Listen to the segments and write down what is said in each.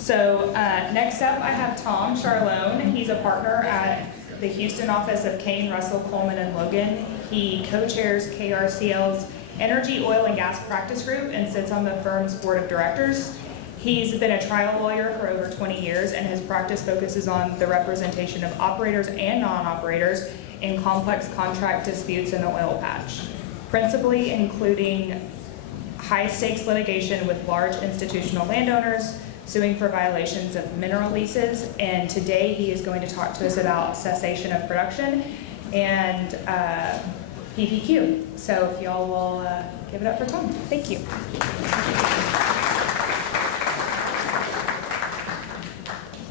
So next up, I have Tom Ciarlone. He's a partner at the Houston office of Kane, Russell, Coleman, and Logan. He co-chairs KRCL's Energy, Oil, and Gas Practice Group and sits on the firm's board of directors. He's been a trial lawyer for over 20 years, and his practice focuses on the representation of operators and non-operators in complex contract disputes in the oil patch, principally including high-stakes litigation with large institutional landowners suing for violations of mineral leases. And today he is going to talk to us about cessation of production and PPQ. So if y'all will give it up for Tom. Thank you.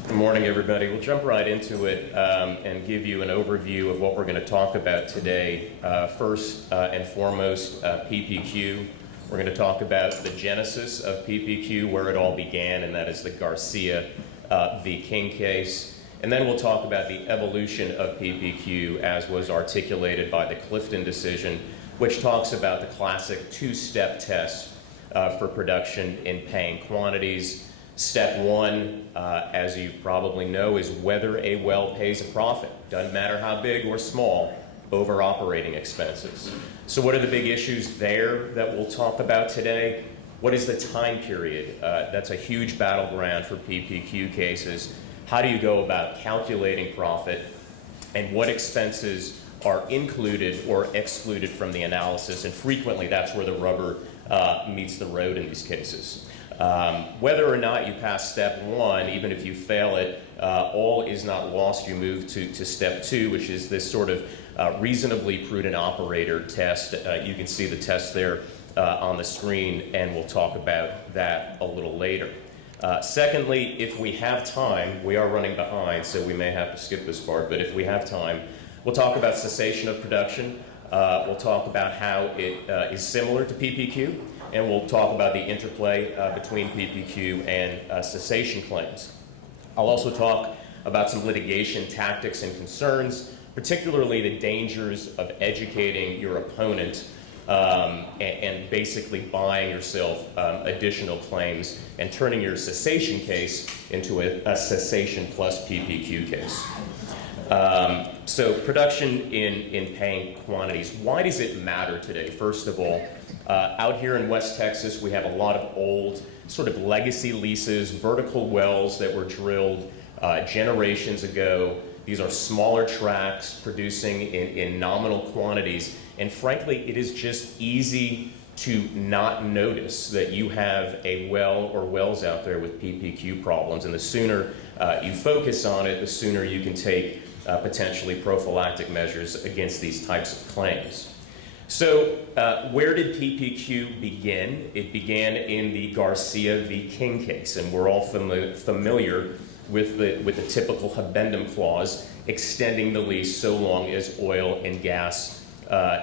Good morning, everybody. We'll jump right into it and give you an overview of what we're going to talk about today. First and foremost, PPQ. We're going to talk about the genesis of PPQ, where it all began, and that is the Garcia v. King case. And then we'll talk about the evolution of PPQ as was articulated by the Clifton decision, which talks about the classic two-step test for production in paying quantities. Step one, as you probably know, is whether a well pays a profit. Doesn't matter how big or small, over operating expenses. So what are the big issues there that we'll talk about today? What is the time period? That's a huge battleground for PPQ cases. How do you go about calculating profit, and what expenses are included or excluded from the analysis? And frequently that's where the rubber meets the road in these cases. Whether or not you pass step one, even if you fail it, all is not lost. You move to step two, which is this sort of reasonably prudent operator test. You can see the test there on the screen, and we'll talk about that a little later. Secondly, if we have time, we are running behind, so we may have to skip this part, but if we have time, we'll talk about cessation of production. We'll talk about how it is similar to PPQ, and we'll talk about the interplay between PPQ and cessation claims. I'll also talk about some litigation tactics and concerns, particularly the dangers of educating your opponent and basically buying yourself additional claims and turning your cessation case into a cessation plus PPQ case. So production in paying quantities. Why does it matter today? First of all, out here in West Texas, we have a lot of old sort of legacy leases, vertical wells that were drilled generations ago. These are smaller tracts producing in nominal quantities. And frankly, it is just easy to not notice that you have a well or wells out there with PPQ problems. And the sooner you focus on it, the sooner you can take potentially prophylactic measures against these types of claims. So where did PPQ begin? It began in the Garcia v. King case, and we're all familiar with the typical habendum clause extending the lease so long as oil and gas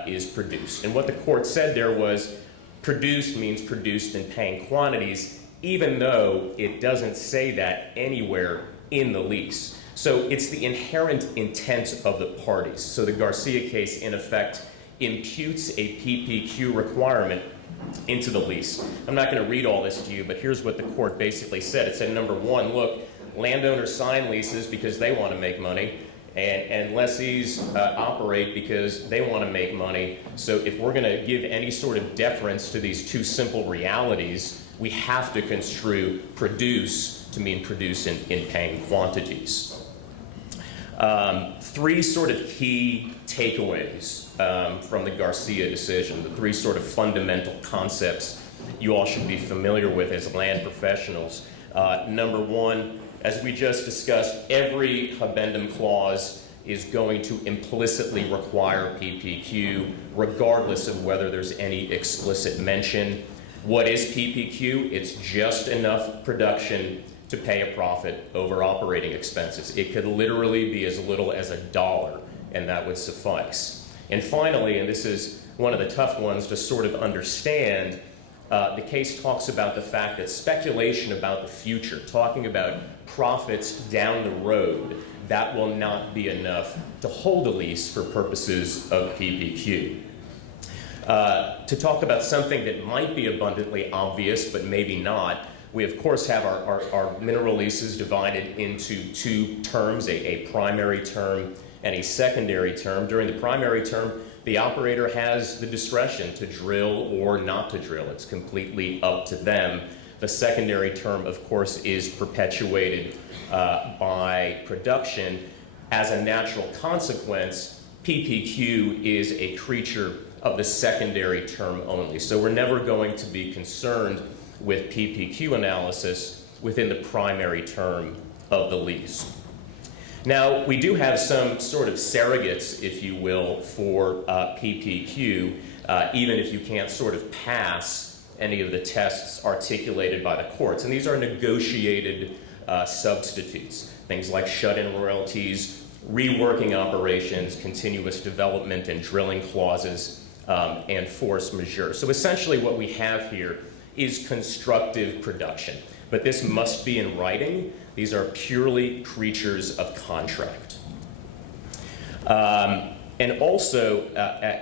is produced. And what the court said there was produced means produced in paying quantities, even though it doesn't say that anywhere in the lease. So it's the inherent intent of the parties. So the Garcia case, in effect, imputes a PPQ requirement into the lease. I'm not going to read all this to you, but here's what the court basically said. It said, number one, look, landowners sign leases because they want to make money, and lessees operate because they want to make money. So if we're going to give any sort of deference to these two simple realities, we have to construe produce to mean produce in paying quantities. Three sort of key takeaways from the Garcia decision, the three sort of fundamental concepts you all should be familiar with as land professionals. Number one, as we just discussed, every habendum clause is going to implicitly require PPQ, regardless of whether there's any explicit mention. What is PPQ? It's just enough production to pay a profit over operating expenses. It could literally be as little as $1, and that would suffice. And finally, and this is one of the tough ones to sort of understand, the case talks about the fact that speculation about the future, talking about profits down the road, that will not be enough to hold a lease for purposes of PPQ. To talk about something that might be abundantly obvious, but maybe not, We, of course, have our mineral leases divided into two terms, a primary term and a secondary term. During the primary term, the operator has the discretion to drill or not to drill. It's completely up to them. The secondary term, of course, is perpetuated by production. As a natural consequence, PPQ is a creature of the secondary term only. So we're never going to be concerned with PPQ analysis within the primary term of the lease. Now, we do have some sort of surrogates, if you will, for PPQ, even if you can't sort of pass any of the tests articulated by the courts. And these are negotiated substitutes, things like shut-in royalties, reworking operations, continuous development and drilling clauses, and force majeure. So essentially what we have here is constructive production. But this must be in writing. These are purely creatures of contract. And also,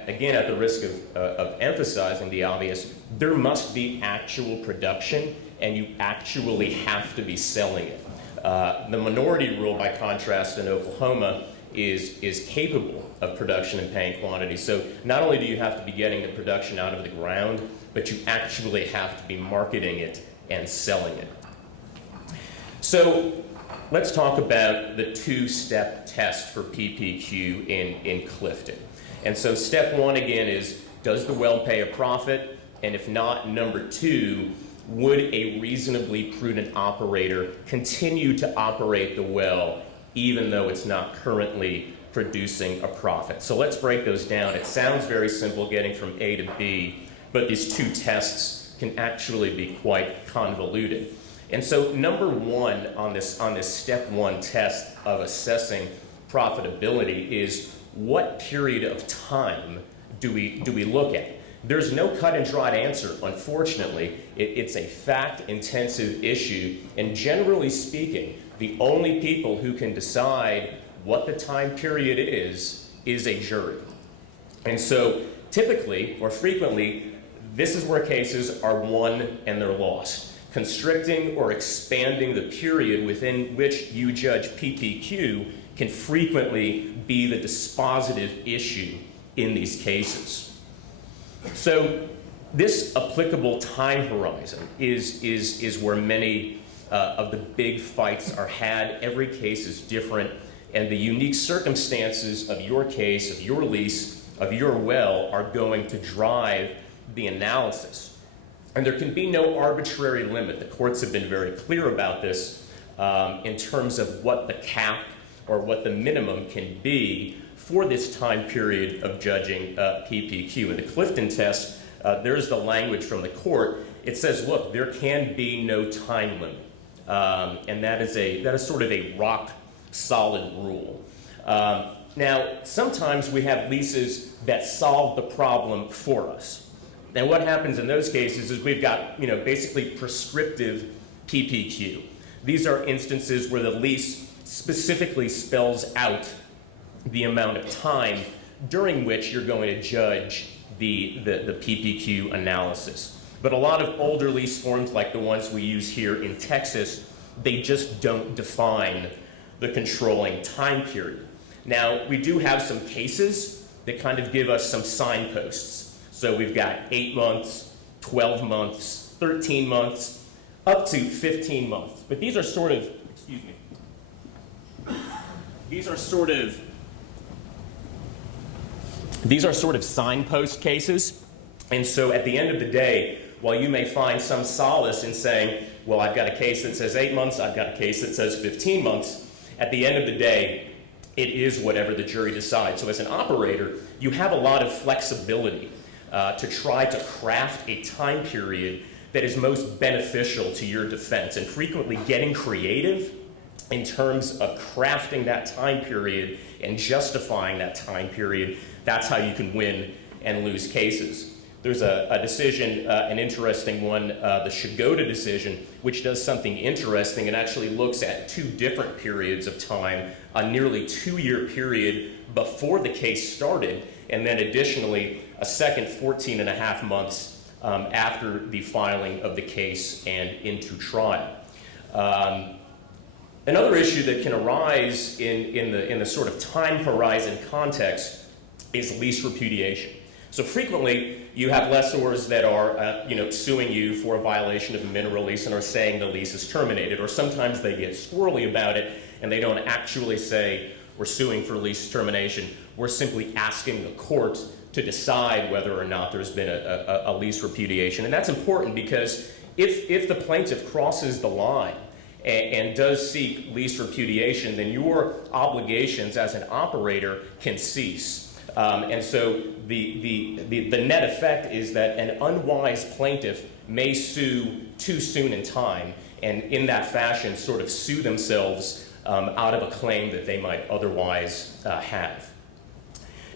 again, at the risk of emphasizing the obvious, there must be actual production, and you actually have to be selling it. The minority rule, by contrast, in Oklahoma is capable of production and paying quantity. So not only do you have to be getting the production out of the ground, but you actually have to be marketing it and selling it. So let's talk about the two-step test for PPQ in Clifton. And so step one, again, is does the well pay a profit? And if not, number two, would a reasonably prudent operator continue to operate the well even though it's not currently producing a profit? So let's break those down. It sounds very simple getting from A to B, but these two tests can actually be quite convoluted. And so number one on this step one test of assessing profitability is what period of time do we look at? There's no cut and dried answer, unfortunately. It's a fact-intensive issue, and generally speaking, the only people who can decide what the time period is a jury. And so typically, or frequently, this is where cases are won and they're lost. Constricting or expanding the period within which you judge PPQ can frequently be the dispositive issue in these cases. So this applicable time horizon is where many of the big fights are had. Every case is different, and the unique circumstances of your case, of your lease, of your well are going to drive the analysis. And there can be no arbitrary limit. The courts have been very clear about this in terms of what the cap or what the minimum can be for this time period of judging PPQ. In the Clifton test, there's the language from the court. It says, look, there can be no time limit. And that is sort of a rock-solid rule. Now, sometimes we have leases that solve the problem for us. And what happens in those cases is we've got, basically prescriptive PPQ. These are instances where the lease specifically spells out the amount of time during which you're going to judge the PPQ analysis. But a lot of older lease forms, like the ones we use here in Texas, they just don't define the controlling time period. Now, we do have some cases that kind of give us some signposts. So we've got 8 months, 12 months, 13 months, up to 15 months. But these are sort of, these are sort of signpost cases. And so at the end of the day, while you may find some solace in saying, well, I've got a case that says 8 months, I've got a case that says 15 months, at the end of the day, it is whatever the jury decides. So as an operator, you have a lot of flexibility to try to craft a time period that is most beneficial to your defense, and frequently getting creative in terms of crafting that time period and justifying that time period. That's how you can win and lose cases. There's a decision, an interesting one, the Shagoda decision, which does something interesting and actually looks at two different periods of time, a nearly 2-year period before the case started, and then additionally a second 14 and a half months after the filing of the case and into trial. Another issue that can arise in the sort of time horizon context is lease repudiation. So frequently, you have lessors that are suing you for a violation of a mineral lease and are saying the lease is terminated, or sometimes they get squirrely about it and they don't actually say we're suing for lease termination. We're simply asking the court to decide whether or not there's been a lease repudiation. And that's important because if the plaintiff crosses the line and does seek lease repudiation, then your obligations as an operator can cease. And so the net effect is that an unwise plaintiff may sue too soon in time, and in that fashion sort of sue themselves out of a claim that they might otherwise have.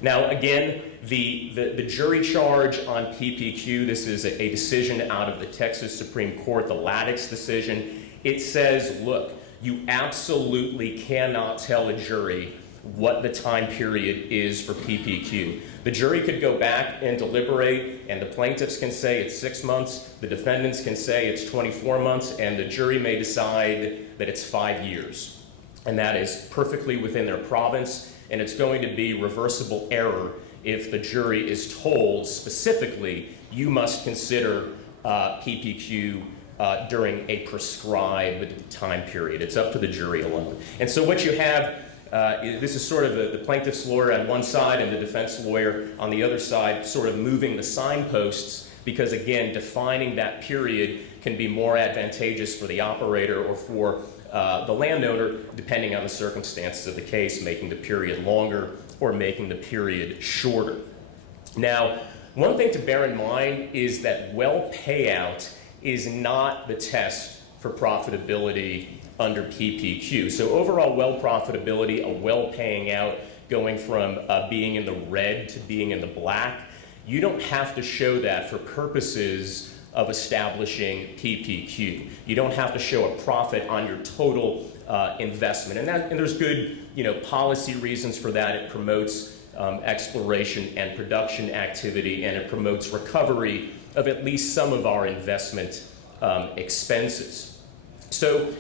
Now, again, the jury charge on PPQ, this is a decision out of the Texas Supreme Court, the Ladix decision. It says, look, you absolutely cannot tell a jury what the time period is for PPQ. The jury could go back and deliberate, and the plaintiffs can say it's 6 months, the defendants can say it's 24 months, and the jury may decide that it's 5 years. And that is perfectly within their province, and it's going to be reversible error if the jury is told specifically you must consider PPQ during a prescribed time period. It's up to the jury alone. And so what you have, this is sort of the plaintiff's lawyer on one side and the defense lawyer on the other side, sort of moving the signposts, because again, defining that period can be more advantageous for the operator or for the landowner, depending on the circumstances of the case, making the period longer or making the period shorter. Now, one thing to bear in mind is that well payout is not the test for profitability under PPQ. So overall well profitability, a well paying out, going from being in the red to being in the black, you don't have to show that for purposes of establishing PPQ. You don't have to show a profit on your total investment. And there's good policy reasons for that. It promotes exploration and production activity, and it promotes recovery of at least some of our investment expenses. So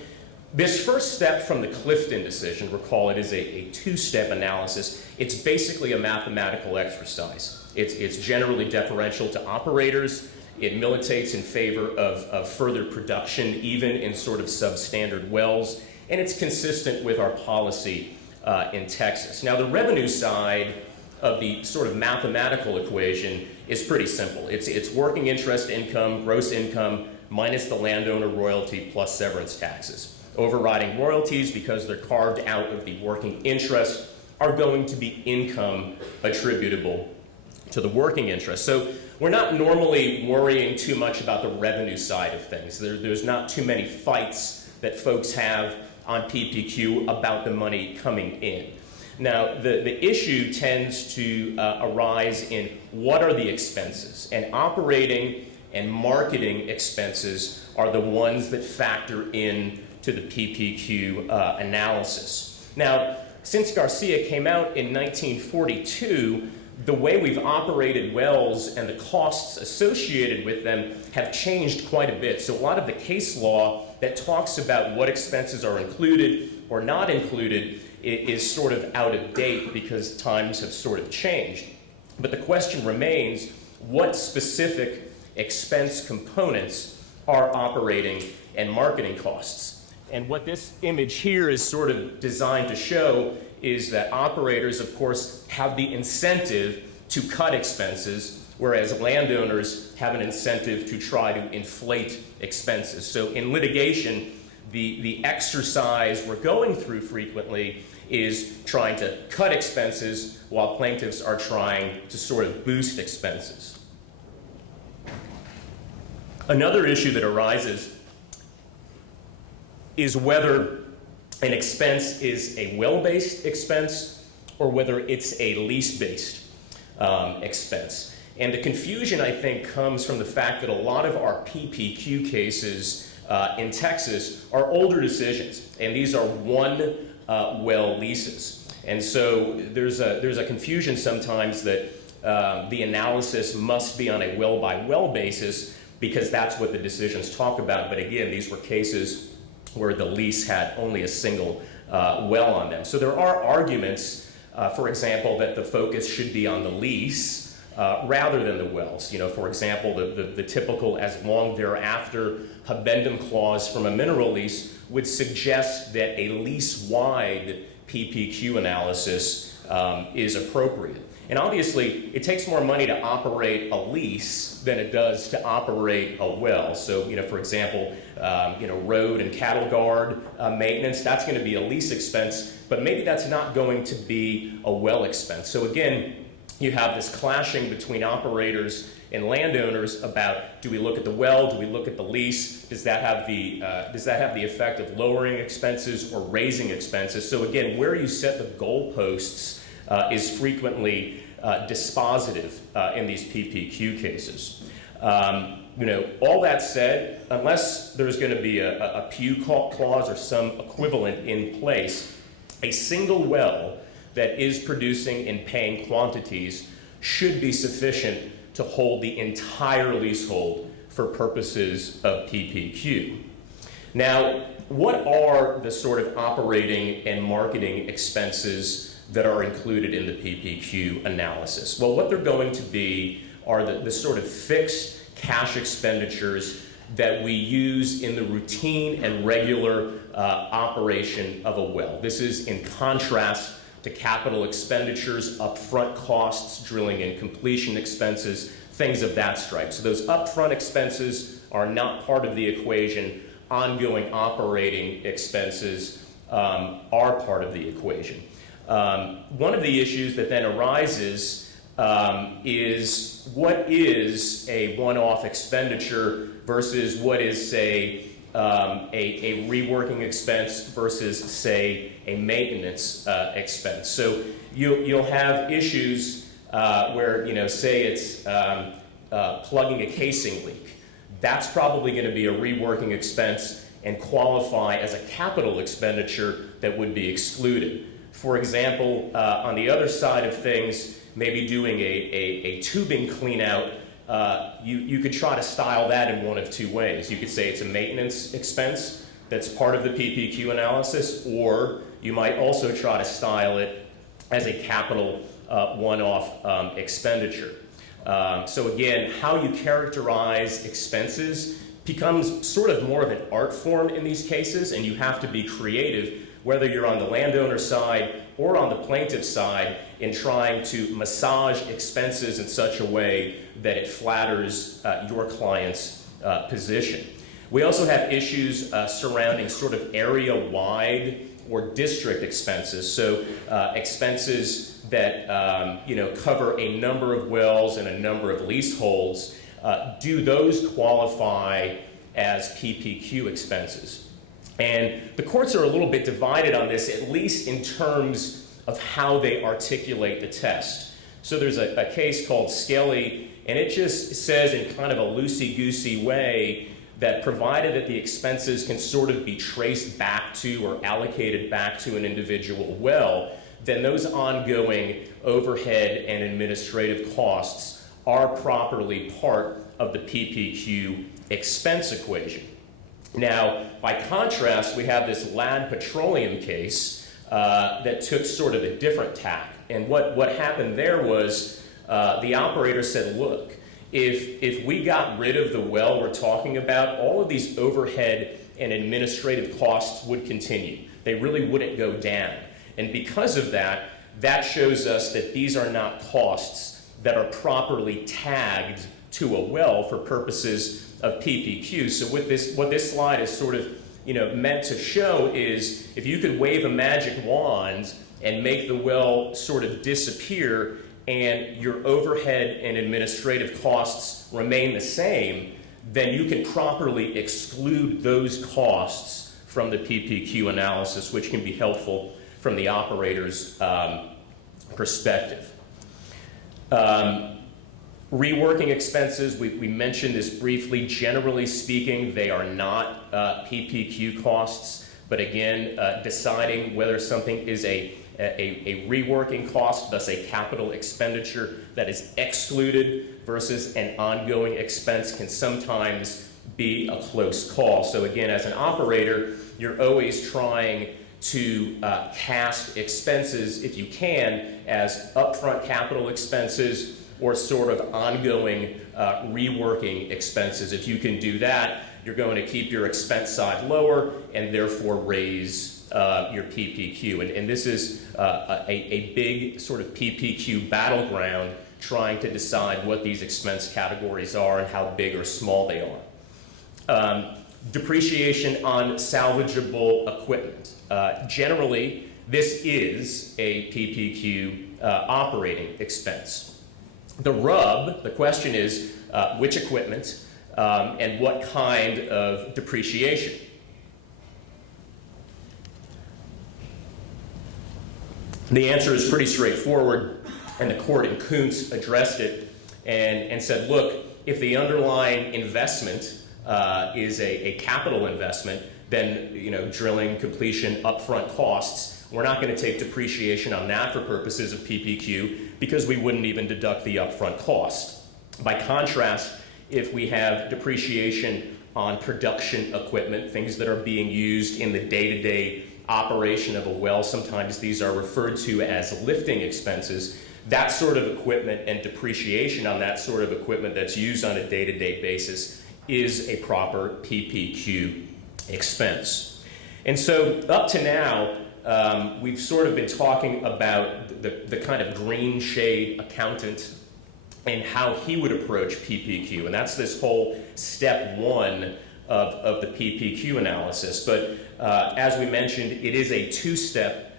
this first step from the Clifton decision, recall it is a two-step analysis. It's basically a mathematical exercise. It's generally deferential to operators. It militates in favor of further production, even in sort of substandard wells, and it's consistent with our policy in Texas. Now, the revenue side of the sort of mathematical equation is pretty simple. It's working interest income, gross income, minus the landowner royalty plus severance taxes. Overriding royalties, because they're carved out of the working interest, are going to be income attributable to the working interest. So we're not normally worrying too much about the revenue side of things. There's not too many fights that folks have on PPQ about the money coming in. Now, the issue tends to arise in what are the expenses, and operating and marketing expenses are the ones that factor in to the PPQ analysis. Now, since Garcia came out in 1942, the way we've operated wells and the costs associated with them have changed quite a bit. So a lot of the case law that talks about what expenses are included or not included is sort of out of date because times have sort of changed. But the question remains, what specific expense components are operating and marketing costs? And what this image here is sort of designed to show is that operators, of course, have the incentive to cut expenses, whereas landowners have an incentive to try to inflate expenses. So in litigation, the exercise we're going through frequently is trying to cut expenses while plaintiffs are trying to sort of boost expenses. Another issue that arises is whether an expense is a well-based expense or whether it's a lease-based expense. And the confusion, I think, comes from the fact that a lot of our PPQ cases in Texas are older decisions, and these are one well leases. And so there's a confusion sometimes that the analysis must be on a well-by-well basis because that's what the decisions talk about. But again, these were cases where the lease had only a single well on them. So there are arguments, for example, that the focus should be on the lease rather than the wells. You know, for example, the typical as long thereafter habendum clause from a mineral lease would suggest that a lease-wide PPQ analysis is appropriate. And obviously, it takes more money to operate a lease than it does to operate a well. So, you know, for example, road and cattle guard maintenance, that's going to be a lease expense, but maybe that's not going to be a well expense. So again, you have this clashing between operators and landowners about, do we look at the well, do we look at the lease, does that have the effect of lowering expenses or raising expenses? So again, where you set the goalposts is frequently dispositive in these PPQ cases. All that said, unless there's going to be a Pew clause or some equivalent in place, a single well that is producing in paying quantities should be sufficient to hold the entire leasehold for purposes of PPQ. Now, what are the sort of operating and marketing expenses that are included in the PPQ analysis? Well, what they're going to be are the sort of fixed cash expenditures that we use in the routine and regular operation of a well. This is in contrast to capital expenditures, upfront costs, drilling and completion expenses, things of that stripe. So those upfront expenses are not part of the equation. Ongoing operating expenses are part of the equation. One of the issues that then arises is what is a one-off expenditure versus what is, say, a reworking expense versus, say, a maintenance expense. So you'll have issues where, say it's plugging a casing leak. That's probably going to be a reworking expense and qualify as a capital expenditure that would be excluded. For example, on the other side of things, maybe doing a tubing clean out, you could try to style that in one of two ways. You could say it's a maintenance expense that's part of the PPQ analysis, or you might also try to style it as a capital one-off expenditure. So again, how you characterize expenses becomes sort of more of an art form in these cases, and you have to be creative, whether you're on the landowner side or on the plaintiff side, in trying to massage expenses in such a way that it flatters your client's position. We also have issues surrounding sort of area-wide or district expenses. So expenses that cover a number of wells and a number of leaseholds. Do those qualify as PPQ expenses? And the courts are a little bit divided on this, at least in terms of how they articulate the test. So there's a case called Skelly, and it just says in kind of a loosey-goosey way that provided that the expenses can sort of be traced back to or allocated back to an individual well, then those ongoing overhead and administrative costs are properly part of the PPQ expense equation. Now, by contrast, we have this Ladd Petroleum case that took sort of a different tack. And what happened there was the operator said, look, if we got rid of the well we're talking about, all of these overhead and administrative costs would continue. They really wouldn't go down. And because of that, that shows us that these are not costs that are properly tagged to a well for purposes of PPQ. So what this slide is sort of meant to show is if you could wave a magic wand and make the well sort of disappear and your overhead and administrative costs remain the same, then you can properly exclude those costs from the PPQ analysis, which can be helpful from the operator's perspective. Reworking expenses, we mentioned this briefly. Generally speaking, they are not PPQ costs, but again, deciding whether something is a a reworking cost, thus a capital expenditure that is excluded versus an ongoing expense can sometimes be a close call. So again, as an operator, you're always trying to cast expenses, if you can, as upfront capital expenses or sort of ongoing reworking expenses. If you can do that, you're going to keep your expense side lower and therefore raise your PPQ. And this is a big sort of PPQ battleground, trying to decide what these expense categories are and how big or small they are. Depreciation on salvageable equipment. Generally, this is a PPQ operating expense. The rub, the question is, which equipment and what kind of depreciation? The answer is pretty straightforward, and the court in Kuntz addressed it and said, look, if the underlying investment is a capital investment, then drilling, completion, upfront costs, we're not going to take depreciation on that for purposes of PPQ because we wouldn't even deduct the upfront cost. By contrast, if we have depreciation on production equipment, things that are being used in the day-to-day operation of a well, sometimes these are referred to as lifting expenses, that sort of equipment and depreciation on that sort of equipment that's used on a day-to-day basis is a proper PPQ expense. And so up to now, we've sort of been talking about the kind of green shade accountant and how he would approach PPQ. And that's this whole step one of the PPQ analysis. But as we mentioned, it is a two-step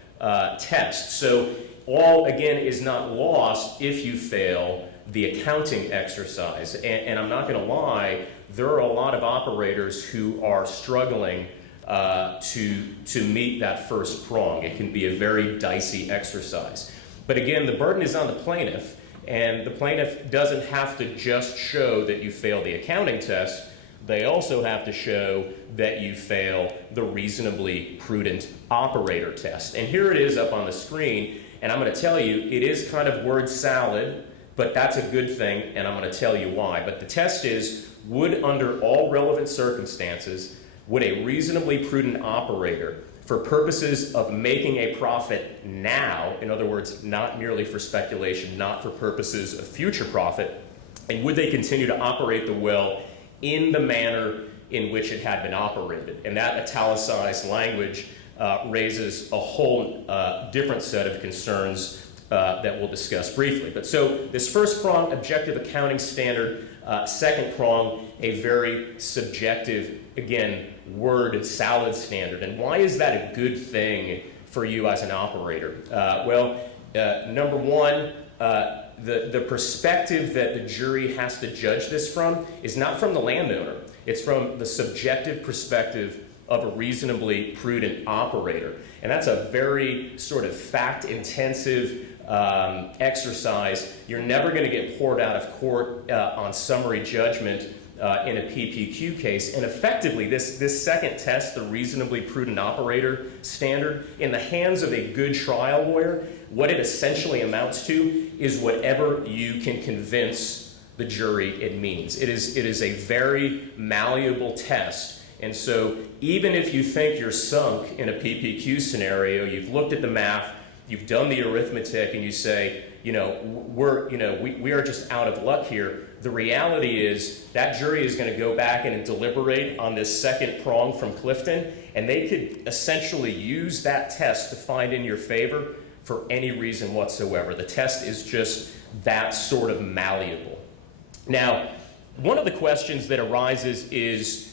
test. So all, again, is not lost if you fail the accounting exercise. And I'm not going to lie, there are a lot of operators who are struggling to meet that first prong. It can be a very dicey exercise. But again, the burden is on the plaintiff, and the plaintiff doesn't have to just show that you fail the accounting test. They also have to show that you fail the reasonably prudent operator test. And here it is up on the screen, and I'm going to tell you, it is kind of word salad, but that's a good thing, and I'm going to tell you why. But the test is, would under all relevant circumstances, would a reasonably prudent operator, for purposes of making a profit now, in other words, not merely for speculation, not for purposes of future profit, and would they continue to operate the well in the manner in which it had been operated? And that italicized language raises a whole different set of concerns that we'll discuss briefly. But so this first prong, objective accounting standard. Second prong, a very subjective, again, word salad standard. And why is that a good thing for you as an operator? Number one, the perspective that the jury has to judge this from is not from the landowner. It's from the subjective perspective of a reasonably prudent operator. And that's a very sort of fact-intensive exercise. You're never going to get poured out of court on summary judgment in a PPQ case. And effectively, this second test, the reasonably prudent operator standard, in the hands of a good trial lawyer, what it essentially amounts to is whatever you can convince the jury it means. It is a very malleable test. And so even if you think you're sunk in a PPQ scenario, you've looked at the math, you've done the arithmetic, and you say, we are just out of luck here. The reality is that jury is going to go back and deliberate on this second prong from Clifton, and they could essentially use that test to find in your favor for any reason whatsoever. The test is just that sort of malleable. Now, one of the questions that arises is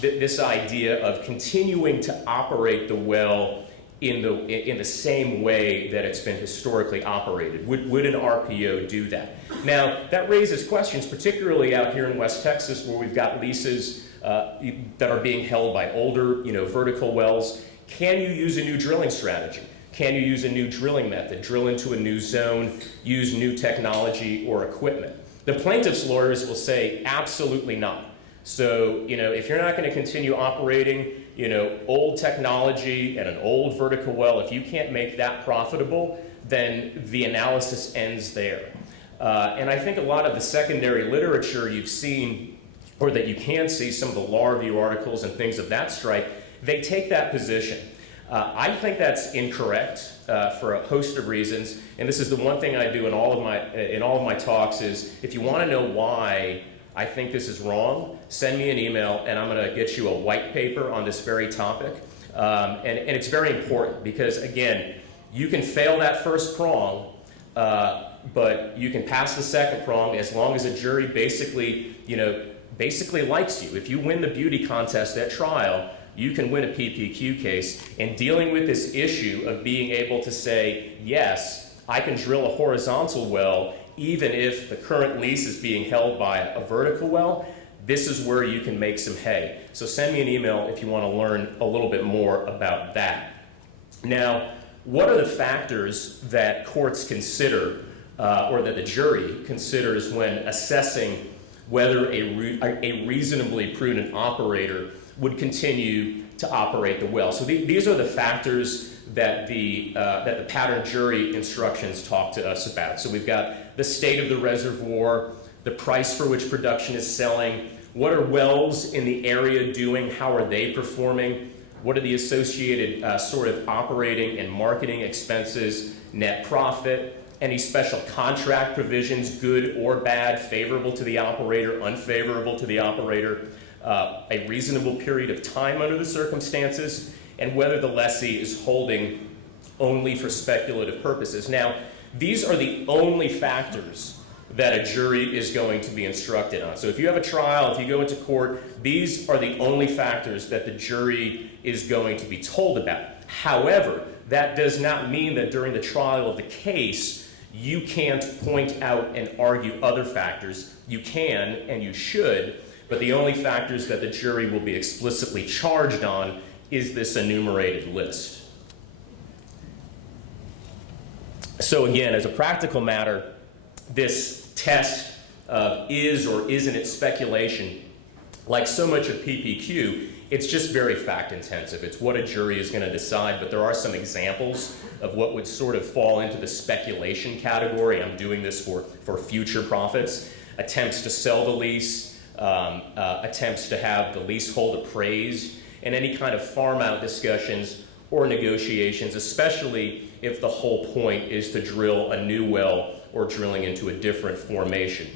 this idea of continuing to operate the well in the same way that it's been historically operated. Would an RPO do that? Now, that raises questions, particularly out here in West Texas, where we've got leases that are being held by older, vertical wells. Can you use a new drilling strategy? Can you use a new drilling method, drill into a new zone, use new technology or equipment? The plaintiff's lawyers will say absolutely not. So, if you're not going to continue operating, old technology and an old vertical well, if you can't make that profitable, then the analysis ends there. And I think a lot of the secondary literature you've seen, or that you can see, some of the law review articles and things of that stripe, they take that position. I think that's incorrect for a host of reasons, and this is the one thing I do in all of my talks is, if you want to know why I think this is wrong, send me an email and I'm going to get you a white paper on this very topic. And it's very important because, again, you can fail that first prong, but you can pass the second prong as long as a jury basically likes you. If you win the beauty contest at trial, you can win a PPQ case. And dealing with this issue of being able to say, yes, I can drill a horizontal well even if the current lease is being held by a vertical well, this is where you can make some hay. So send me an email if you want to learn a little bit more about that. Now, what are the factors that courts consider or that the jury considers when assessing whether a reasonably prudent operator would continue to operate the well? So these are the factors that the pattern jury instructions talk to us about. So we've got the state of the reservoir, the price for which production is selling, what are wells in the area doing, how are they performing, what are the associated sort of operating and marketing expenses, net profit, any special contract provisions, good or bad, favorable to the operator, unfavorable to the operator, a reasonable period of time under the circumstances, and whether the lessee is holding only for speculative purposes. Now, these are the only factors that a jury is going to be instructed on. So if you have a trial, if you go into court, these are the only factors that the jury is going to be told about. However, that does not mean that during the trial of the case, you can't point out and argue other factors. You can and you should, but the only factors that the jury will be explicitly charged on is this enumerated list. So again, as a practical matter, this test of is or isn't it speculation, like so much of PPQ, it's just very fact intensive. It's what a jury is going to decide, but there are some examples of what would sort of fall into the speculation category. I'm doing this for future profits. Attempts to sell the lease, attempts to have the leasehold appraised, and any kind of farm out discussions or negotiations, especially if the whole point is to drill a new well or drilling into a different formation.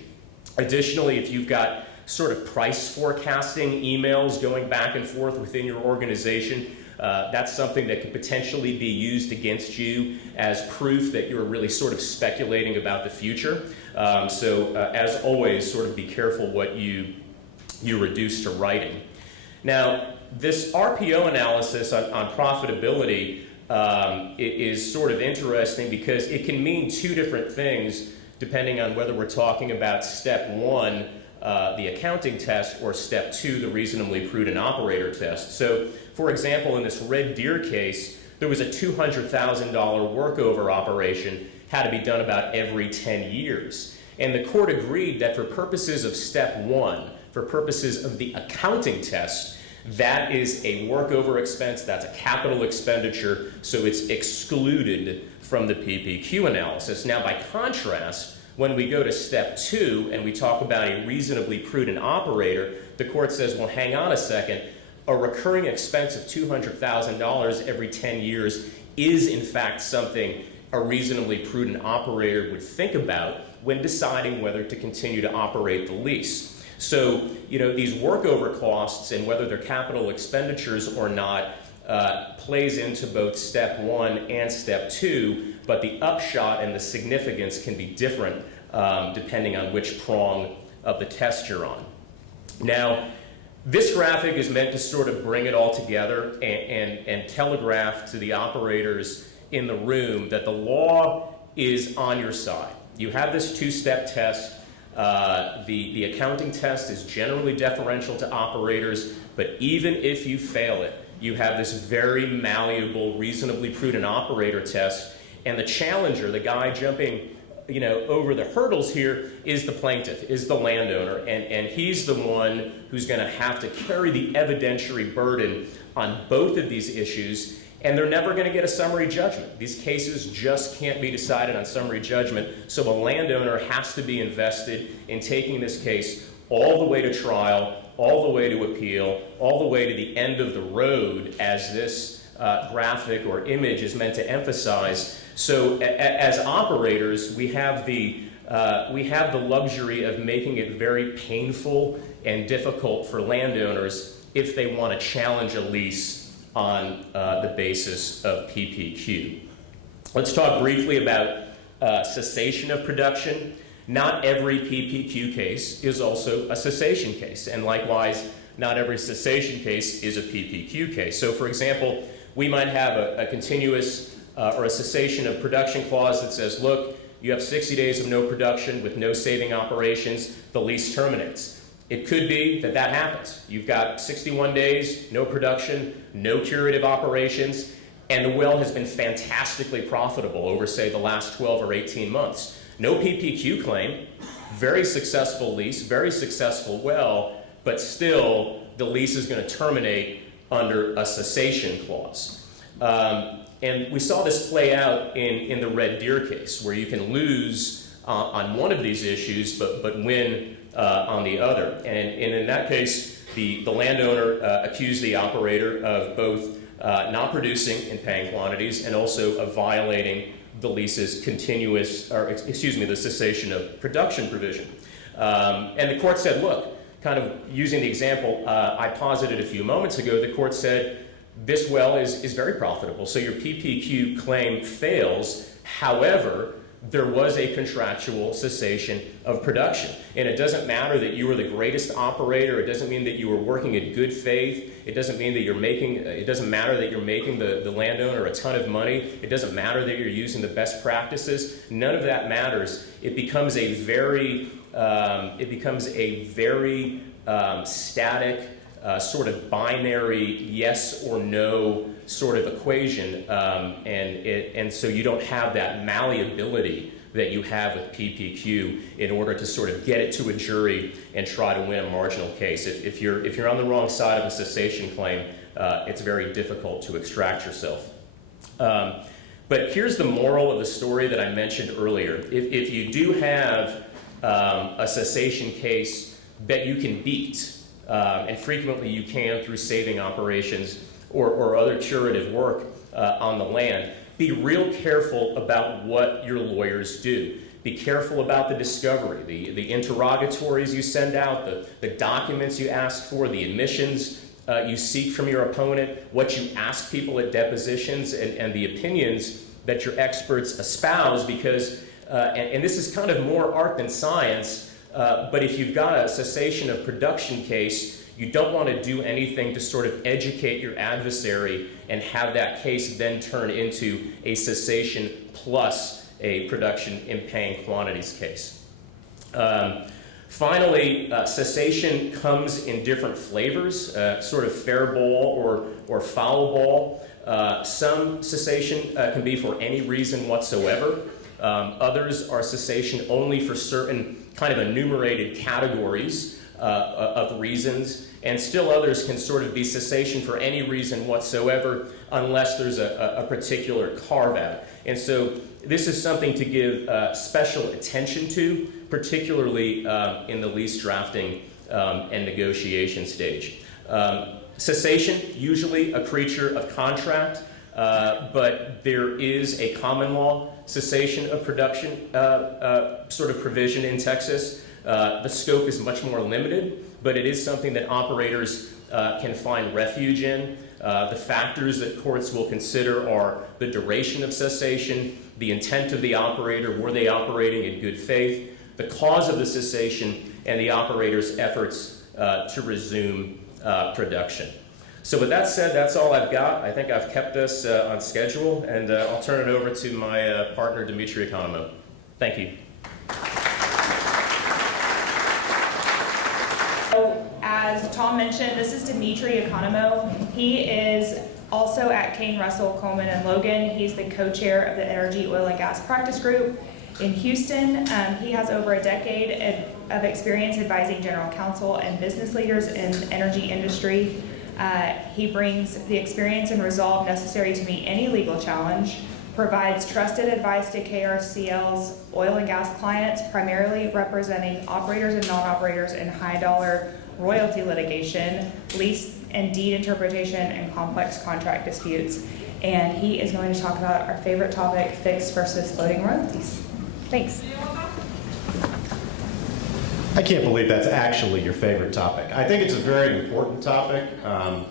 Additionally, if you've got sort of price forecasting emails going back and forth within your organization, that's something that could potentially be used against you as proof that you're really sort of speculating about the future. So as always, sort of be careful what you reduce to writing. Now, this RPO analysis on profitability is sort of interesting because it can mean two different things depending on whether we're talking about step one, the accounting test, or step two, the reasonably prudent operator test. So, for example, in this Red Deer case, there was a $200,000 workover operation, had to be done about every 10 years. And the court agreed that for purposes of step one, for purposes of the accounting test, that is a workover expense, that's a capital expenditure, so it's excluded from the PPQ analysis. Now, by contrast, when we go to step two and we talk about a reasonably prudent operator, the court says, well, hang on a second, a recurring expense of $200,000 every 10 years is in fact something a reasonably prudent operator would think about when deciding whether to continue to operate the lease. So, these workover costs and whether they're capital expenditures or not plays into both step one and step two, but the upshot and the significance can be different depending on which prong of the test you're on. Now, this graphic is meant to sort of bring it all together and telegraph to the operators in the room that the law is on your side. You have this two-step test. The accounting test is generally deferential to operators, but even if you fail it, you have this very malleable, reasonably prudent operator test, and the challenger, the guy jumping over the hurdles here is the plaintiff, is the landowner, and he's the one who's going to have to carry the evidentiary burden on both of these issues, and they're never going to get a summary judgment. These cases just can't be decided on summary judgment, so a landowner has to be invested in taking this case all the way to trial, all the way to appeal, all the way to the end of the road, as this graphic or image is meant to emphasize. So as operators, we have the luxury of making it very painful and difficult for landowners if they want to challenge a lease on the basis of PPQ. Let's talk briefly about cessation of production. Not every PPQ case is also a cessation case, and likewise, not every cessation case is a PPQ case. So for example, we might have a continuous or a cessation of production clause that says, look, you have 60 days of no production with no saving operations, the lease terminates. It could be that that happens. You've got 61 days, no production, no curative operations, and the well has been fantastically profitable over, say, the last 12 or 18 months. No PPQ claim, very successful lease, very successful well, but still the lease is going to terminate under a cessation clause. And we saw this play out in the Red Deer case, where you can lose on one of these issues, but win on the other. And in that case, the landowner accused the operator of both not producing in paying quantities and also of violating the lease's the cessation of production provision. And the court said, look, kind of using the example I posited a few moments ago, the court said, this well is very profitable, so your PPQ claim fails. However, there was a contractual cessation of production. And it doesn't matter that you were the greatest operator. It doesn't mean that you were working in good faith. It doesn't mean that it doesn't matter that you're making the landowner a ton of money. It doesn't matter that you're using the best practices. None of that matters. It becomes a very static, sort of binary yes or no sort of equation, and so you don't have that malleability that you have with PPQ in order to sort of get it to a jury and try to win a marginal case. If you're on the wrong side of a cessation claim, it's very difficult to extract yourself. But here's the moral of the story that I mentioned earlier. If you do have a cessation case that you can beat, and frequently you can through saving operations or other curative work on the land, be real careful about what your lawyers do. Be careful about the discovery, the interrogatories you send out, the documents you ask for, the admissions you seek from your opponent, what you ask people at depositions, and the opinions that your experts espouse, because, and this is kind of more art than science, but if you've got a cessation of production case, you don't want to do anything to sort of educate your adversary and have that case then turn into a cessation plus a production in paying quantities case. Finally, cessation comes in different flavors, sort of fair ball or foul ball. Some cessation can be for any reason whatsoever. Others are cessation only for certain kind of enumerated categories of reasons, and still others can sort of be cessation for any reason whatsoever unless there's a particular carve-out. And so this is something to give special attention to, particularly in the lease drafting and negotiation stage. Cessation, usually a creature of contract, but there is a common law cessation of production sort of provision in Texas. The scope is much more limited, but it is something that operators can find refuge in. The factors that courts will consider are the duration of cessation, the intent of the operator, were they operating in good faith, the cause of the cessation, and the operator's efforts to resume production. So with that said, that's all I've got. I think I've kept us on schedule, and I'll turn it over to my partner, Demetri Economou. Thank you. So, as Tom mentioned, this is Demetri Economou. He is also at Kane, Russell, Coleman, and Logan. He's the co-chair of the Energy, Oil, and Gas Practice Group. In Houston, he has over a decade of experience advising general counsel and business leaders in the energy industry. He brings the experience and resolve necessary to meet any legal challenge, provides trusted advice to KRCL's oil and gas clients, primarily representing operators and non-operators in high-dollar royalty litigation, lease and deed interpretation, and complex contract disputes. And he is going to talk about our favorite topic, fixed versus floating royalties. Thanks. I can't believe that's actually your favorite topic. I think it's a very important topic.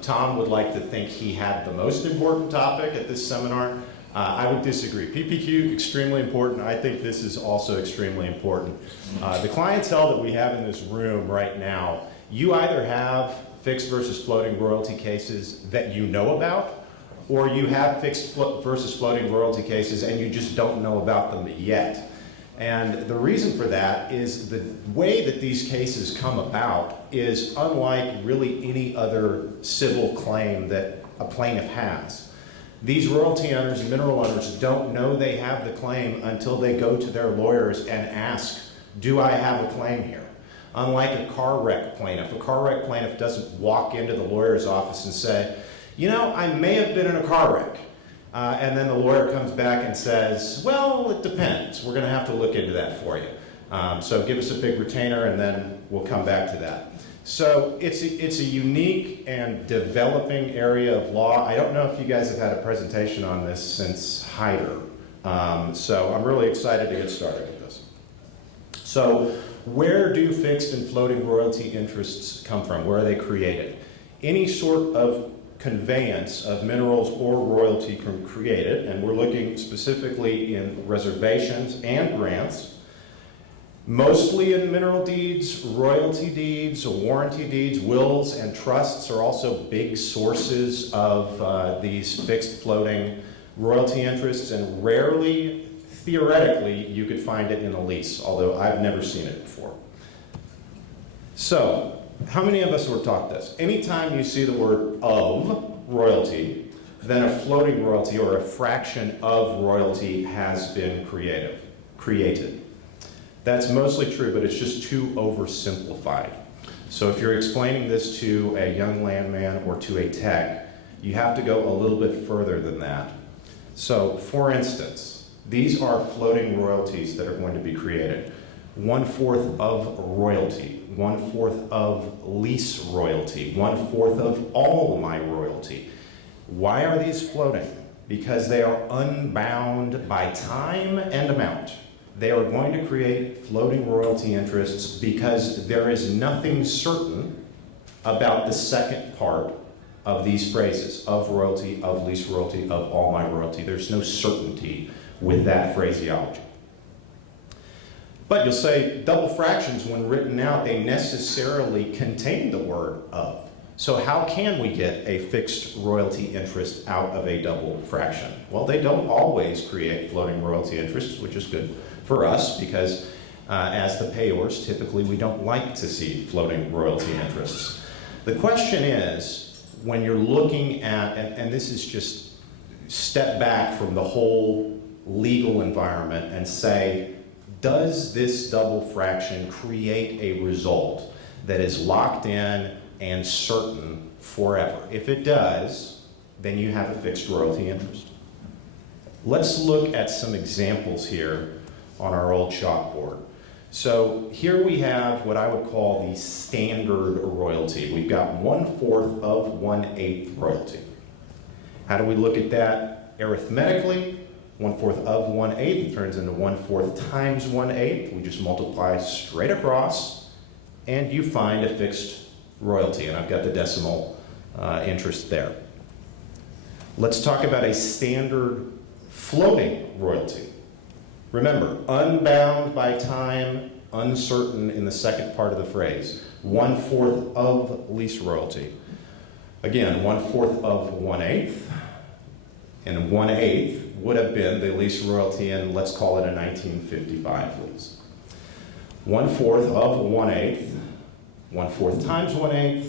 Tom would like to think he had the most important topic at this seminar. I would disagree. PPQ, extremely important. I think this is also extremely important. The clientele that we have in this room right now, you either have fixed versus floating royalty cases that you know about, or you have fixed versus floating royalty cases and you just don't know about them yet. And the reason for that is the way that these cases come about is unlike really any other civil claim that a plaintiff has. These royalty owners and mineral owners don't know they have the claim until they go to their lawyers and ask, do I have a claim here? Unlike a car wreck plaintiff doesn't walk into the lawyer's office and say, you know, I may have been in a car wreck. And then the lawyer comes back and says, well, it depends. We're going to have to look into that for you. So give us a big retainer and then we'll come back to that. So it's a unique and developing area of law. I don't know if you guys have had a presentation on this since Hyder. So I'm really excited to get started with this. So where do fixed and floating royalty interests come from? Where are they created? Any sort of conveyance of minerals or royalty can create it, and we're looking specifically in reservations and grants, mostly in mineral deeds, royalty deeds, warranty deeds, wills, and trusts are also big sources of these fixed floating royalty interests, and rarely, theoretically, you could find it in a lease, although I've never seen it before. So, how many of us were taught this? Anytime you see the word of royalty, then a floating royalty or a fraction of royalty has been created. That's mostly true, but it's just too oversimplified. So if you're explaining this to a young landman or to a tech, you have to go a little bit further than that. So for instance, these are floating royalties that are going to be created. 1/4 of royalty, 1/4 of lease royalty, 1/4 of all my royalty. Why are these floating? Because they are unbound by time and amount. They are going to create floating royalty interests because there is nothing certain about the second part of these phrases, of royalty, of lease royalty, of all my royalty. There's no certainty with that phraseology. But you'll say double fractions, when written out, they necessarily contain the word of. So how can we get a fixed royalty interest out of a double fraction? Well, they don't always create floating royalty interests, which is good for us because as the payors, typically we don't like to see floating royalty interests. The question is, when you're looking at, and this is just step back from the whole legal environment and say, does this double fraction create a result that is locked in and certain forever? If it does, then you have a fixed royalty interest. Let's look at some examples here on our old chalkboard. So here we have what I would call the standard royalty. We've got 1/4 of 1/8 royalty. How do we look at that arithmetically? 1/4 of 1/8 turns into 1/4 times 1/8. We just multiply straight across, and you find a fixed royalty, and I've got the decimal interest there. Let's talk about a standard floating royalty. Remember, unbound by time, uncertain in the second part of the phrase. 1/4 of lease royalty. Again, 1/4 of 1/8, and 1/8 would have been the lease royalty in, let's call it a 1955 lease. 1/4 of 1/8, 1/4 times 1/8,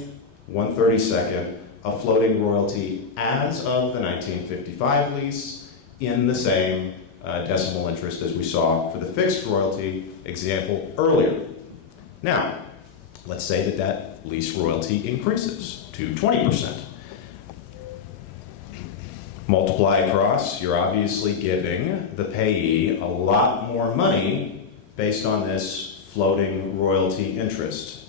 1/32, a floating royalty as of the 1955 lease in the same decimal interest as we saw for the fixed royalty example earlier. Now, let's say that that lease royalty increases to 20%. Multiply across, you're obviously giving the payee a lot more money based on this floating royalty interest.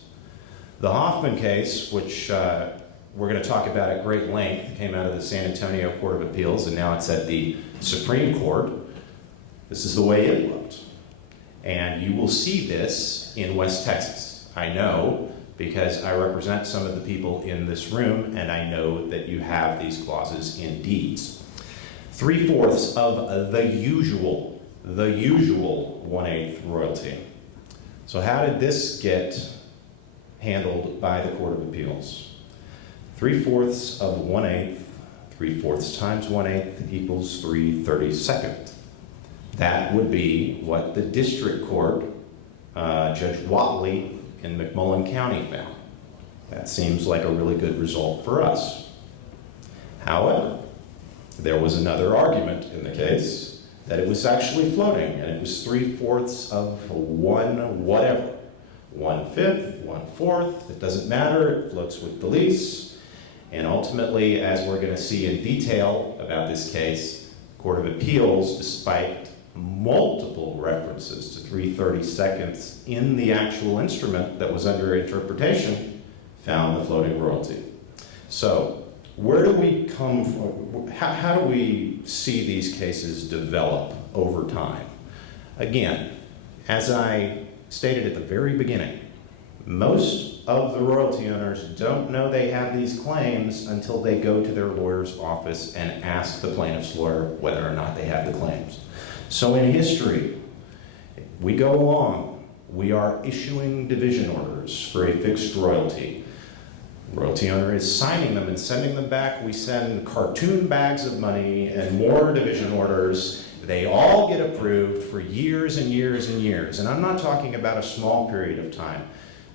The Hoffman case, which we're going to talk about at great length, came out of the San Antonio Court of Appeals, and now it's at the Supreme Court. This is the way it looked. And you will see this in West Texas. I know because I represent some of the people in this room, and I know that you have these clauses in deeds. 3/4 of the usual 1/8 royalty. So how did this get handled by the Court of Appeals? 3/4 of 1/8, 3/4 times 1/8 equals 3/32. That would be what the district court, Judge Watley in McMullen County found. That seems like a really good result for us. However, there was another argument in the case that it was actually floating, and it was 3/4 of 1 whatever. 1/5, 1/4, it doesn't matter, it floats with the lease. And ultimately, as we're going to see in detail about this case, Court of Appeals, despite multiple references to 3/32 in the actual instrument that was under interpretation, found the floating royalty. So where do we come from? How do we see these cases develop over time? Again, as I stated at the very beginning, most of the royalty owners don't know they have these claims until they go to their lawyer's office and ask the plaintiff's lawyer whether or not they have the claims. So in history, we go along, we are issuing division orders for a fixed royalty. Royalty owner is signing them and sending them back. We send cartoon bags of money and more division orders. They all get approved for years and years and years. And I'm not talking about a small period of time.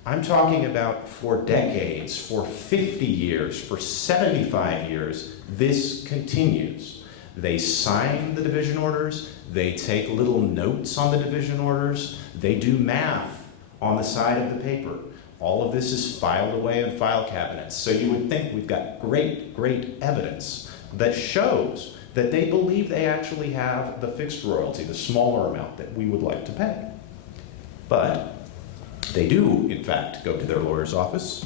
I'm talking about for decades, for 50 years, for 75 years. This continues. They sign the division orders. They take little notes on the division orders. They do math on the side of the paper. All of this is filed away in file cabinets. So you would think we've got great, great evidence that shows that they believe they actually have the fixed royalty, the smaller amount that we would like to pay. But they do, in fact, go to their lawyer's office,